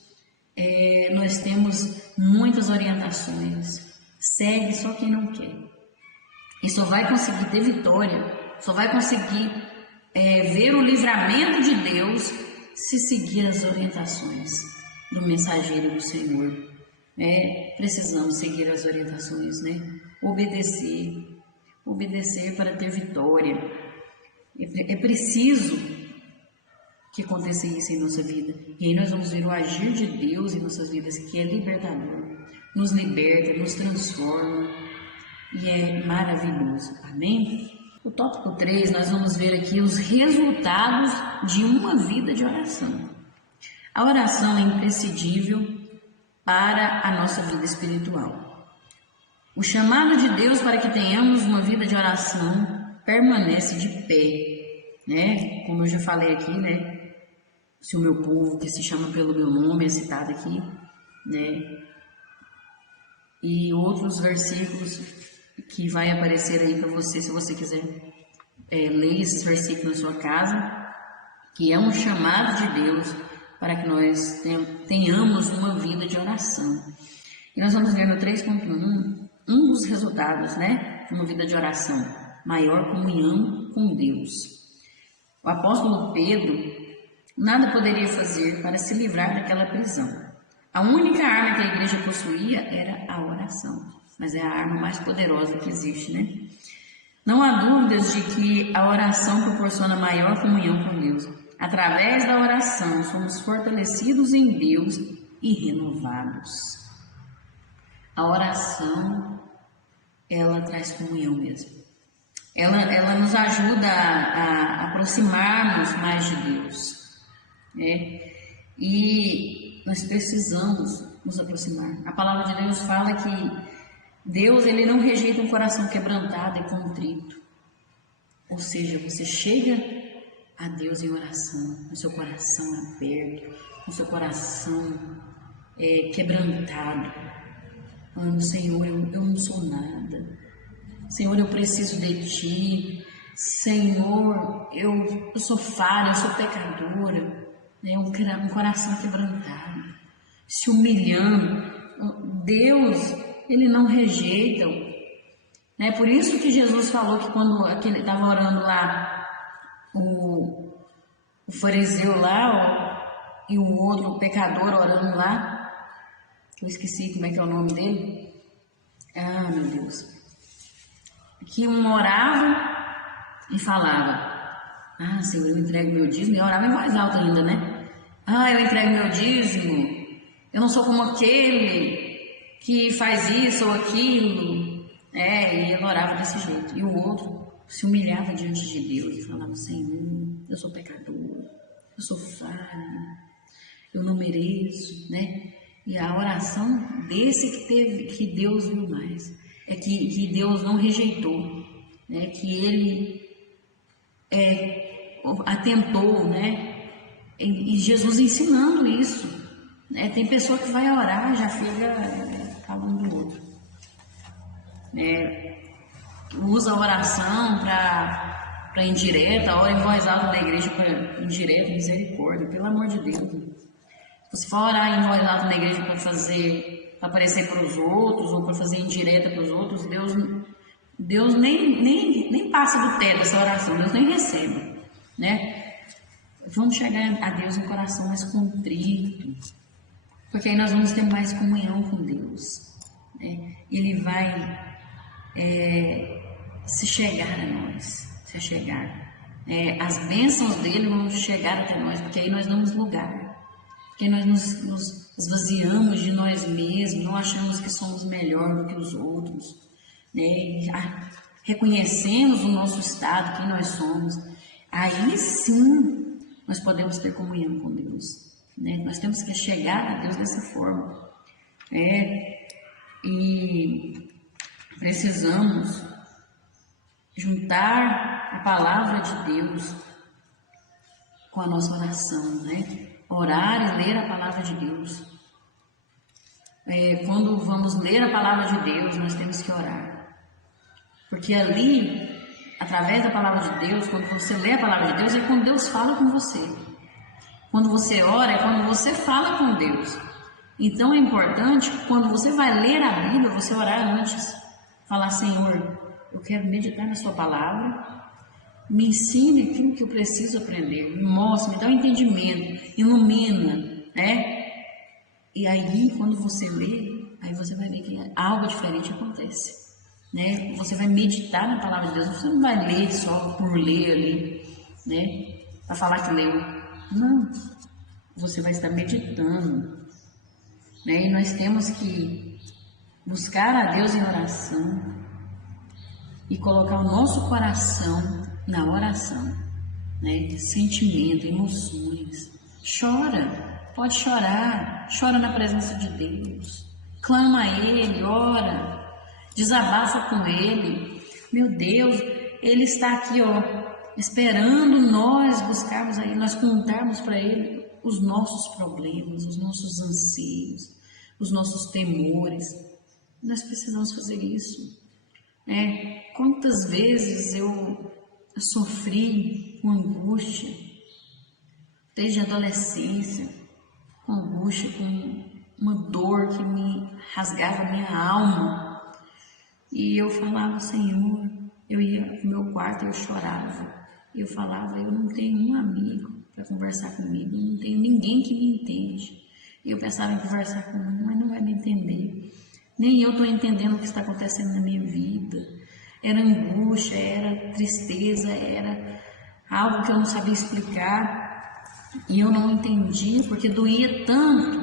nós temos muitas orientações. Segue só quem não quer. E só vai conseguir ter vitória, só vai conseguir ver o livramento de Deus se seguir as orientações do mensageiro do Senhor. Precisamos seguir as orientações, né? Obedecer para ter vitória. É preciso que aconteça isso em nossa vida. E aí nós vamos ver o agir de Deus em nossas vidas, que é libertador. Nos liberta, nos transforma. E é maravilhoso. Amém? O tópico 3, nós vamos ver aqui os resultados de uma vida de oração. A oração é imprescindível para a nossa vida espiritual. O chamado de Deus para que tenhamos uma vida de oração permanece de pé, né? Como eu já falei aqui, né? Se o meu povo, que se chama pelo meu nome, é citado aqui, né? E outros versículos que vai aparecer aí para você, se você quiser ler esses versículos na sua casa, que é um chamado de Deus para que nós tenhamos uma vida de oração. E nós vamos ver no 3.1 um dos resultados, né, de uma vida de oração: maior comunhão com Deus. O apóstolo Pedro nada poderia fazer para se livrar daquela prisão. A única arma que a igreja possuía era a oração, mas é a arma mais poderosa que existe, né? Não há dúvidas de que a oração proporciona maior comunhão com Deus. Através da oração, somos fortalecidos em Deus e renovados. A oração, ela traz comunhão mesmo. Ela nos ajuda a aproximarmos mais de Deus, né? E nós precisamos nos aproximar. A palavra de Deus fala que Deus, ele não rejeita um coração quebrantado e contrito. Ou seja, você chega a Deus em oração, com seu coração aberto, com seu coração quebrantado, falando: Senhor, eu não sou nada. Senhor, eu preciso de Ti. Senhor, eu sou falha, eu sou pecadora. Um coração quebrantado, se humilhando. Deus, ele não rejeita. É por isso que Jesus falou que quando ele estava orando lá, o fariseu lá, e o outro pecador orando lá, que eu esqueci como é que é o nome dele. Ah, meu Deus. Que um orava e falava: ah, Senhor, eu entrego meu dízimo. E orava em voz alta ainda, né? Ah, eu entrego meu dízimo. Eu não sou como aquele que faz isso ou aquilo. E ele orava desse jeito. E o outro se humilhava diante de Deus e falava: Senhor, eu sou pecador, eu sou falho, eu não mereço, né? E a oração desse que Deus viu mais, é que Deus não rejeitou, né? Que ele atentou, né? E Jesus ensinando isso, né? Tem pessoa que vai orar e já fica falando do outro, né? Usa a oração para indireta, ora em voz alta da igreja para indireta, misericórdia, pelo amor de Deus. Se você for orar em voz alta na igreja para aparecer para os outros, ou para fazer indireta para os outros, Deus nem passa do teto dessa oração, Deus nem recebe, né? Vamos chegar a Deus em coração mais contrito, porque aí nós vamos ter mais comunhão com Deus, né? Ele vai se chegar a nós, se chegar. As bênçãos dele vão chegar até nós, porque aí nós damos lugar. Porque nós nos esvaziamos de nós mesmos, não achamos que somos melhor do que os outros, né? Reconhecemos o nosso estado, quem nós somos. Aí sim nós podemos ter comunhão com Deus, né? Nós temos que chegar a Deus dessa forma, e precisamos juntar a palavra de Deus com a nossa oração, né? Orar e ler a palavra de Deus. Quando vamos ler a palavra de Deus, nós temos que orar. Porque ali, através da palavra de Deus, quando você lê a palavra de Deus, é quando Deus fala com você. Quando você ora, é quando você fala com Deus. Então é importante, quando você vai ler a Bíblia, você orar antes. Falar: Senhor, eu quero meditar na sua palavra. Me ensine aquilo que eu preciso aprender, me mostra, me dá um entendimento, ilumina, né? E aí, quando você lê, aí você vai ver que algo diferente acontece, né? Você vai meditar na palavra de Deus, você não vai ler só por ler ali, né? Para falar que leu. Não, você vai estar meditando, né? E nós temos que buscar a Deus em oração e colocar o nosso coração na oração, né? Sentimento, emoções. Chora, Pode chorar, chora na presença de Deus, clama a Ele, ora, desabafa com Ele. Meu Deus, Ele está aqui, ó, esperando nós buscarmos a Ele, nós contarmos para Ele os nossos problemas, os nossos anseios, os nossos temores. Nós precisamos fazer isso. Quantas vezes eu sofri com angústia, desde a adolescência, com angústia, com uma dor que me rasgava a minha alma. E eu falava, Senhor, eu ia pro meu quarto e eu chorava. E eu falava, eu não tenho um amigo para conversar comigo, não tenho ninguém que me entende. E eu pensava em conversar comigo, mas não vai me entender. Nem eu estou entendendo o que está acontecendo na minha vida. Era angústia, era tristeza, era algo que eu não sabia explicar. E eu não entendi, porque doía tanto.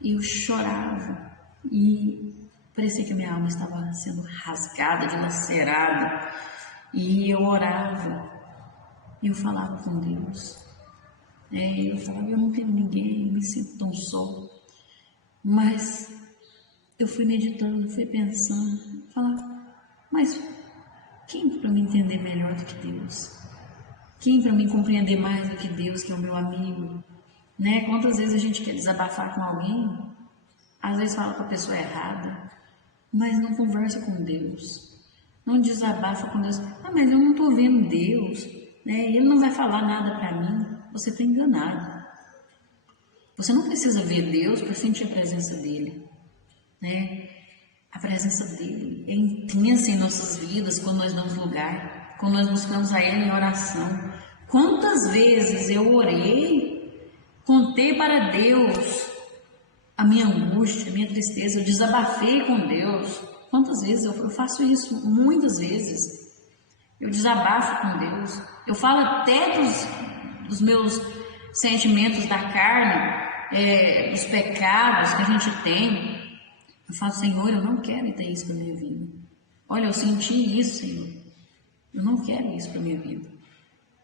E eu chorava. E parecia que a minha alma estava sendo rasgada, dilacerada. E eu orava. E eu falava com Deus. Eu falava, eu não tenho ninguém, eu me sinto tão só. Mas eu fui meditando, fui pensando, falava, mas quem para me entender melhor do que Deus? Quem para me compreender mais do que Deus, que é o meu amigo? Quantas vezes a gente quer desabafar com alguém, às vezes fala com a pessoa errada, mas não conversa com Deus, não desabafa com Deus. Mas eu não estou vendo Deus, Ele não vai falar nada para mim. Você está enganado. Você não precisa ver Deus para sentir a presença dEle, A presença dEle é intensa em nossas vidas quando nós damos lugar, quando nós buscamos a Ele em oração. Quantas vezes eu orei, contei para Deus a minha angústia, a minha tristeza, eu desabafei com Deus. Quantas vezes eu faço isso? Muitas vezes. Eu desabafo com Deus. Eu falo até dos meus sentimentos da carne, dos pecados que a gente tem. Eu falo, Senhor, eu não quero ter isso para minha vida. Olha, eu senti isso, Senhor. Eu não quero isso para minha vida.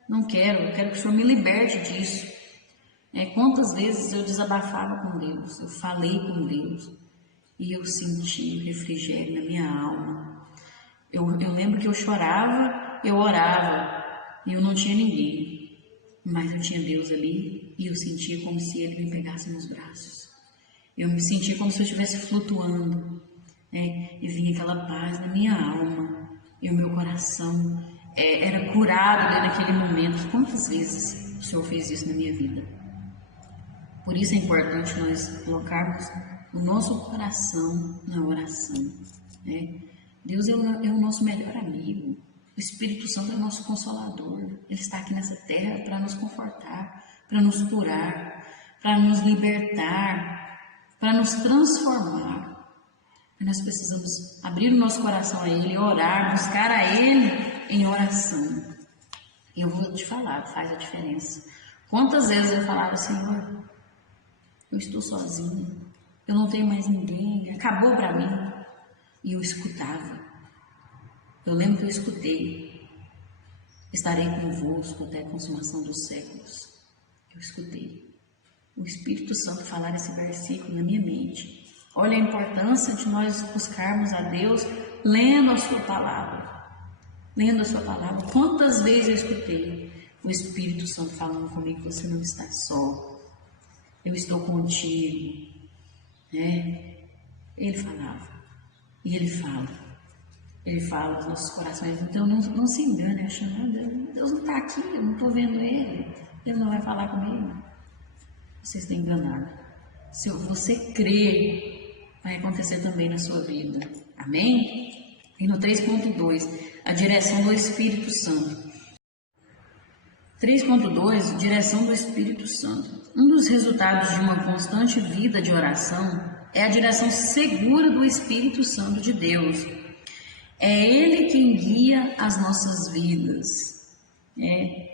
Não quero, eu quero que o Senhor me liberte disso. Quantas vezes eu desabafava com Deus, eu falei com Deus e eu senti o refrigério na minha alma. Eu lembro que eu chorava, eu orava e eu não tinha ninguém, mas eu tinha Deus ali e eu sentia como se Ele me pegasse nos braços. Eu me sentia como se eu estivesse flutuando, e vinha aquela paz na minha alma e o meu coração era curado naquele momento. Quantas vezes o Senhor fez isso na minha vida? Por isso é importante nós colocarmos o nosso coração na oração. Deus é o nosso melhor amigo. O Espírito Santo é o nosso consolador. Ele está aqui nessa terra para nos confortar, para nos curar, para nos libertar, para nos transformar. E nós precisamos abrir o nosso coração a Ele, orar, buscar a Ele em oração. E eu vou te falar, faz a diferença. Quantas vezes eu falava, Senhor, eu estou sozinha, eu não tenho mais ninguém, acabou para mim. E eu escutava. Eu lembro que eu escutei. Estarei convosco até a consumação dos séculos. Eu escutei o Espírito Santo falar esse versículo na minha mente. Olha a importância de nós buscarmos a Deus lendo a sua palavra. Lendo a sua palavra. Quantas vezes eu escutei o Espírito Santo falando comigo, você não está só. Eu estou contigo. Ele falava. E Ele fala. Ele fala aos nossos corações. Então não se engane achando, Deus não está aqui, eu não estou vendo Ele. Ele não vai falar comigo. Você está enganado. Se você crer, vai acontecer também na sua vida. Amém? E no 3.2, a direção do Espírito Santo. 3.2, direção do Espírito Santo. Um dos resultados de uma constante vida de oração é a direção segura do Espírito Santo de Deus. É Ele quem guia as nossas vidas. É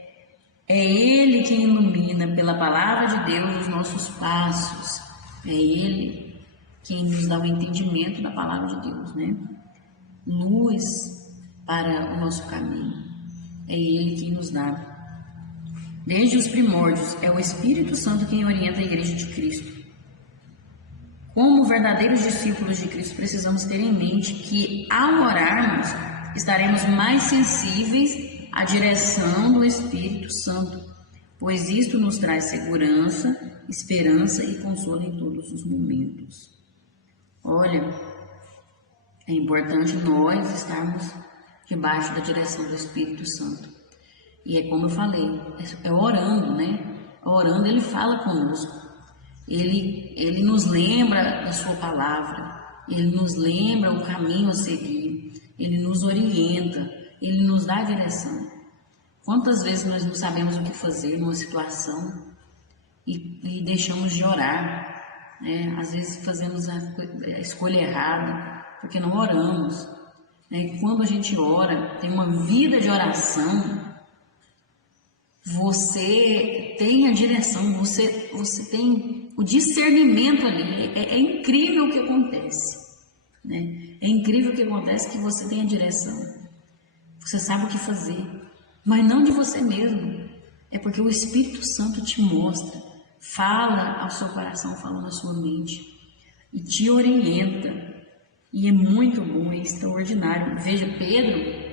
Ele quem ilumina pela palavra de Deus os nossos passos. É Ele quem nos dá o entendimento da palavra de Deus, Luz para o nosso caminho. É Ele quem nos dá. Desde os primórdios, é o Espírito Santo quem orienta a Igreja de Cristo. Como verdadeiros discípulos de Cristo, precisamos ter em mente que, ao orarmos, estaremos mais sensíveis à direção do Espírito Santo, pois isto nos traz segurança, esperança e consolo em todos os momentos. Olha, é importante nós estarmos debaixo da direção do Espírito Santo. E é como eu falei, é orando, né? Orando, ele fala conosco. Ele nos lembra da sua palavra, ele nos lembra o caminho a seguir, ele nos orienta, ele nos dá a direção. Quantas vezes nós não sabemos o que fazer numa situação e deixamos de orar, né? Às vezes fazemos a escolha errada porque não oramos, né? E quando a gente ora, tem uma vida de oração, você tem a direção, você tem o discernimento ali. É incrível o que acontece, né? É incrível o que acontece, que você tem a direção, você sabe o que fazer, mas não de você mesmo, é porque o Espírito Santo te mostra, fala ao seu coração, fala na sua mente e te orienta. E é muito bom, é extraordinário. Veja, Pedro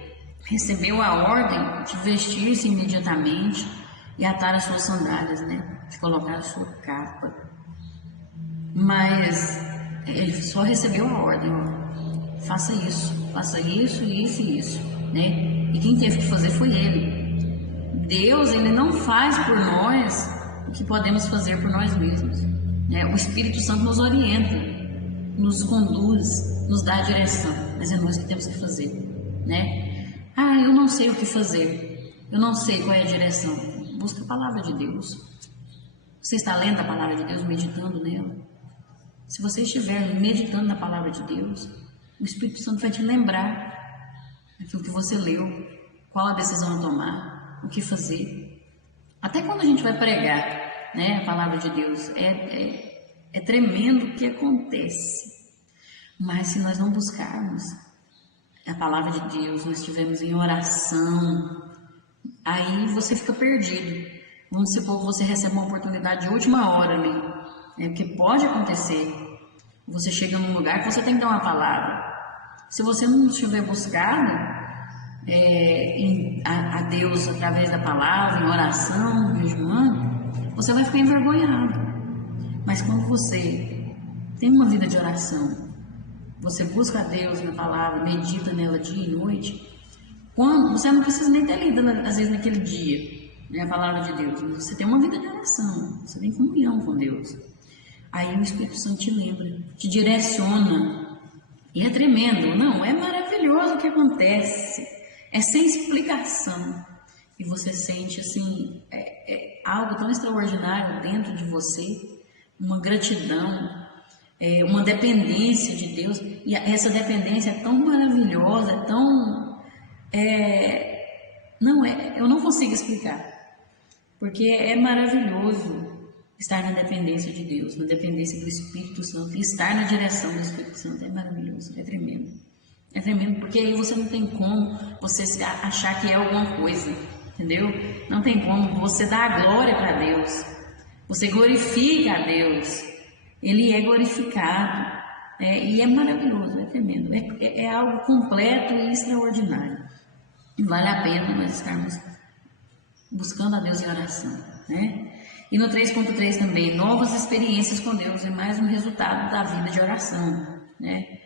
recebeu a ordem de vestir-se imediatamente e atar as suas sandálias, né? De colocar a sua capa. Mas ele só recebeu a ordem, ó, faça isso, isso e isso, né? E quem teve que fazer foi ele. Deus, ele não faz por nós o que podemos fazer por nós mesmos, né? O Espírito Santo nos orienta, nos conduz, nos dá a direção, mas é nós que temos que fazer, né? Ah, eu não sei o que fazer, eu não sei qual é a direção. Busca a palavra de Deus. Você está lendo a palavra de Deus, meditando nela? Se você estiver meditando na palavra de Deus, o Espírito Santo vai te lembrar aquilo que você leu, qual a decisão a tomar, o que fazer. Até quando a gente vai pregar, né, a palavra de Deus, é tremendo o que acontece. Mas se nós não buscarmos a palavra de Deus, nós estivermos em oração, aí você fica perdido. Vamos supor que você recebe uma oportunidade de última hora ali, né? Porque pode acontecer. Você chega num lugar que você tem que dar uma palavra. Se você não estiver buscado a Deus através da palavra, em oração, jejuando, você vai ficar envergonhado. Mas quando você tem uma vida de oração, você busca a Deus na palavra, medita nela dia e noite, quando você não precisa nem ter lido, às vezes, naquele dia, né, a palavra de Deus, você tem uma vida de oração, você tem comunhão com Deus. Aí o Espírito Santo te lembra, te direciona, e é tremendo, não, é maravilhoso o que acontece, é sem explicação, e você sente assim, algo tão extraordinário dentro de você, uma gratidão, uma dependência de Deus, e essa dependência é tão maravilhosa, é tão... eu não consigo explicar, porque é maravilhoso estar na dependência de Deus, na dependência do Espírito Santo, e estar na direção do Espírito Santo é maravilhoso, é tremendo. É tremendo, porque aí você não tem como você achar que é alguma coisa, entendeu? Não tem como você dar a glória para Deus, você glorifica a Deus, Ele é glorificado, e é maravilhoso, é tremendo, é algo completo e extraordinário. Vale a pena nós estarmos buscando a Deus em oração, né? E no 3.3 também, novas experiências com Deus é mais um resultado da vida de oração, né?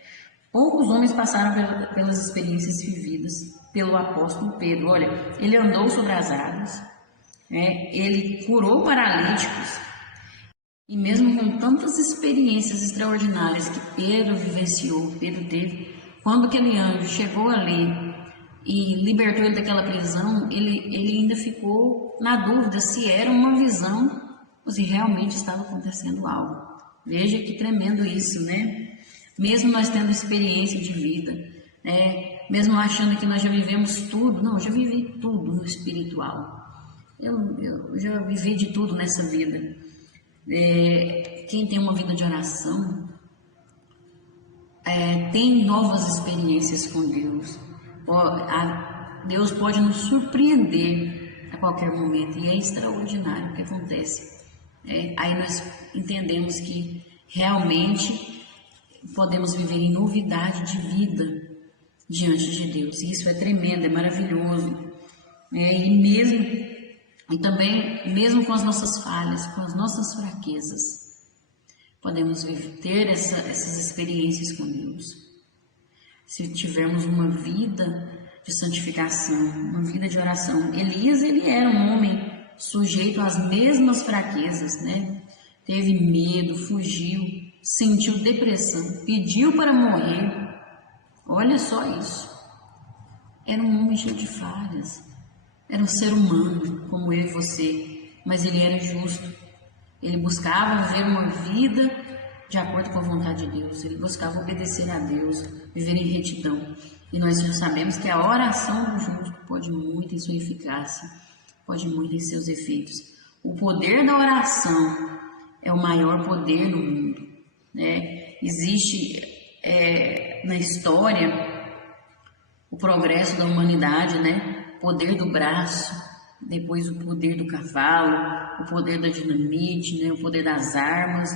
Poucos homens passaram pelas experiências vividas pelo apóstolo Pedro. Olha, ele andou sobre as águas, né? Ele curou paralíticos, e mesmo com tantas experiências extraordinárias que Pedro vivenciou, Pedro teve, quando aquele anjo chegou ali e libertou ele daquela prisão, ele ainda ficou na dúvida se era uma visão ou se realmente estava acontecendo algo. Veja que tremendo isso, né? Mesmo nós tendo experiência de vida, né? Mesmo achando que nós já vivemos tudo, não, eu já vivi tudo no espiritual. Eu já vivi de tudo nessa vida. Quem tem uma vida de oração tem novas experiências com Deus. Deus pode nos surpreender a qualquer momento, e é extraordinário o que acontece. Aí nós entendemos que realmente podemos viver em novidade de vida diante de Deus, e isso é tremendo, é maravilhoso, e também, mesmo com as nossas falhas, com as nossas fraquezas, podemos ter essas experiências com Deus. Se tivermos uma vida de santificação, uma vida de oração. Elias, ele era um homem sujeito às mesmas fraquezas, né? Teve medo, fugiu, sentiu depressão, pediu para morrer. Olha só isso. Era um homem cheio de falhas. Era um ser humano, como eu e você, mas ele era justo. Ele buscava viver uma vida de acordo com a vontade de Deus. Ele buscava obedecer a Deus, viver em retidão. E nós já sabemos que a oração do justo pode muito em sua eficácia, pode muito em seus efeitos. O poder da oração é o maior poder no mundo, né? Existe na história o progresso da humanidade, né? O poder do braço, depois o poder do cavalo, o poder da dinamite, né? O poder das armas,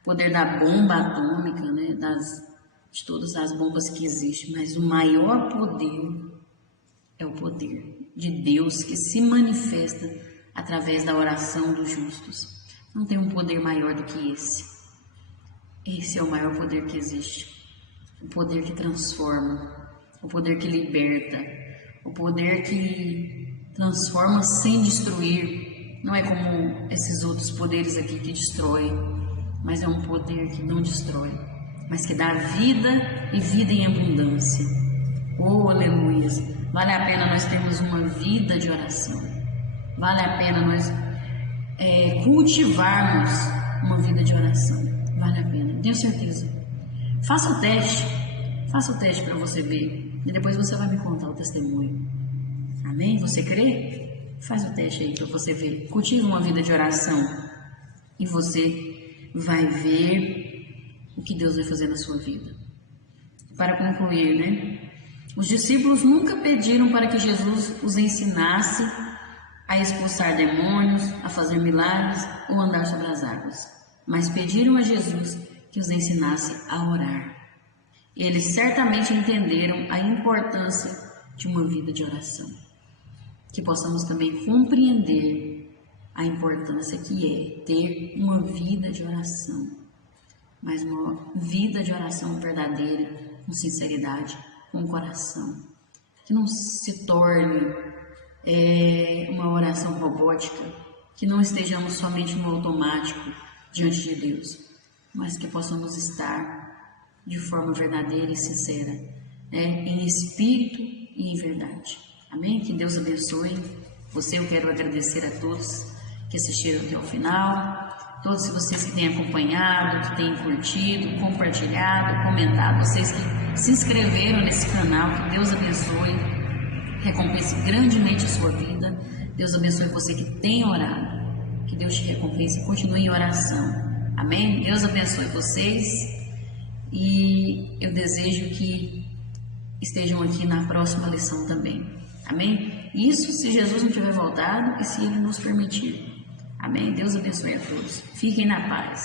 o poder da bomba atômica, né? De todas as bombas que existem, mas o maior poder é o poder de Deus que se manifesta através da oração dos justos. Não tem um poder maior do que esse. Esse é o maior poder que existe. O poder que transforma, o poder que liberta, o poder que transforma sem destruir. Não é como esses outros poderes aqui que destroem, mas é um poder que não destrói, mas que dá vida e vida em abundância. Oh, aleluia! Vale a pena nós termos uma vida de oração. Vale a pena nós cultivarmos uma vida de oração. Vale a pena, tenho certeza. Faça o teste para você ver, e depois você vai me contar o testemunho. Amém? Você crê? Faz o teste aí para você ver. Cultive uma vida de oração e você vai ver o que Deus vai fazer na sua vida. Para concluir, né? Os discípulos nunca pediram para que Jesus os ensinasse a expulsar demônios, a fazer milagres ou andar sobre as águas, mas pediram a Jesus que os ensinasse a orar. Eles certamente entenderam a importância de uma vida de oração. Que possamos também compreender a importância que é ter uma vida de oração, mas uma vida de oração verdadeira, com sinceridade, com coração. Que não se torne uma oração robótica, que não estejamos somente no automático diante de Deus, mas que possamos estar de forma verdadeira e sincera, em espírito e em verdade. Amém? Que Deus abençoe você. Eu quero agradecer a todos que assistiram até o final, todos vocês que têm acompanhado, que têm curtido, compartilhado, comentado, vocês que se inscreveram nesse canal. Que Deus abençoe, recompense grandemente a sua vida. Deus abençoe você que tem orado, que Deus te recompense e continue em oração. Amém? Deus abençoe vocês e eu desejo que estejam aqui na próxima lição também. Amém? Isso se Jesus não tiver voltado e se Ele nos permitir. Amém? Deus abençoe a todos. Fiquem na paz.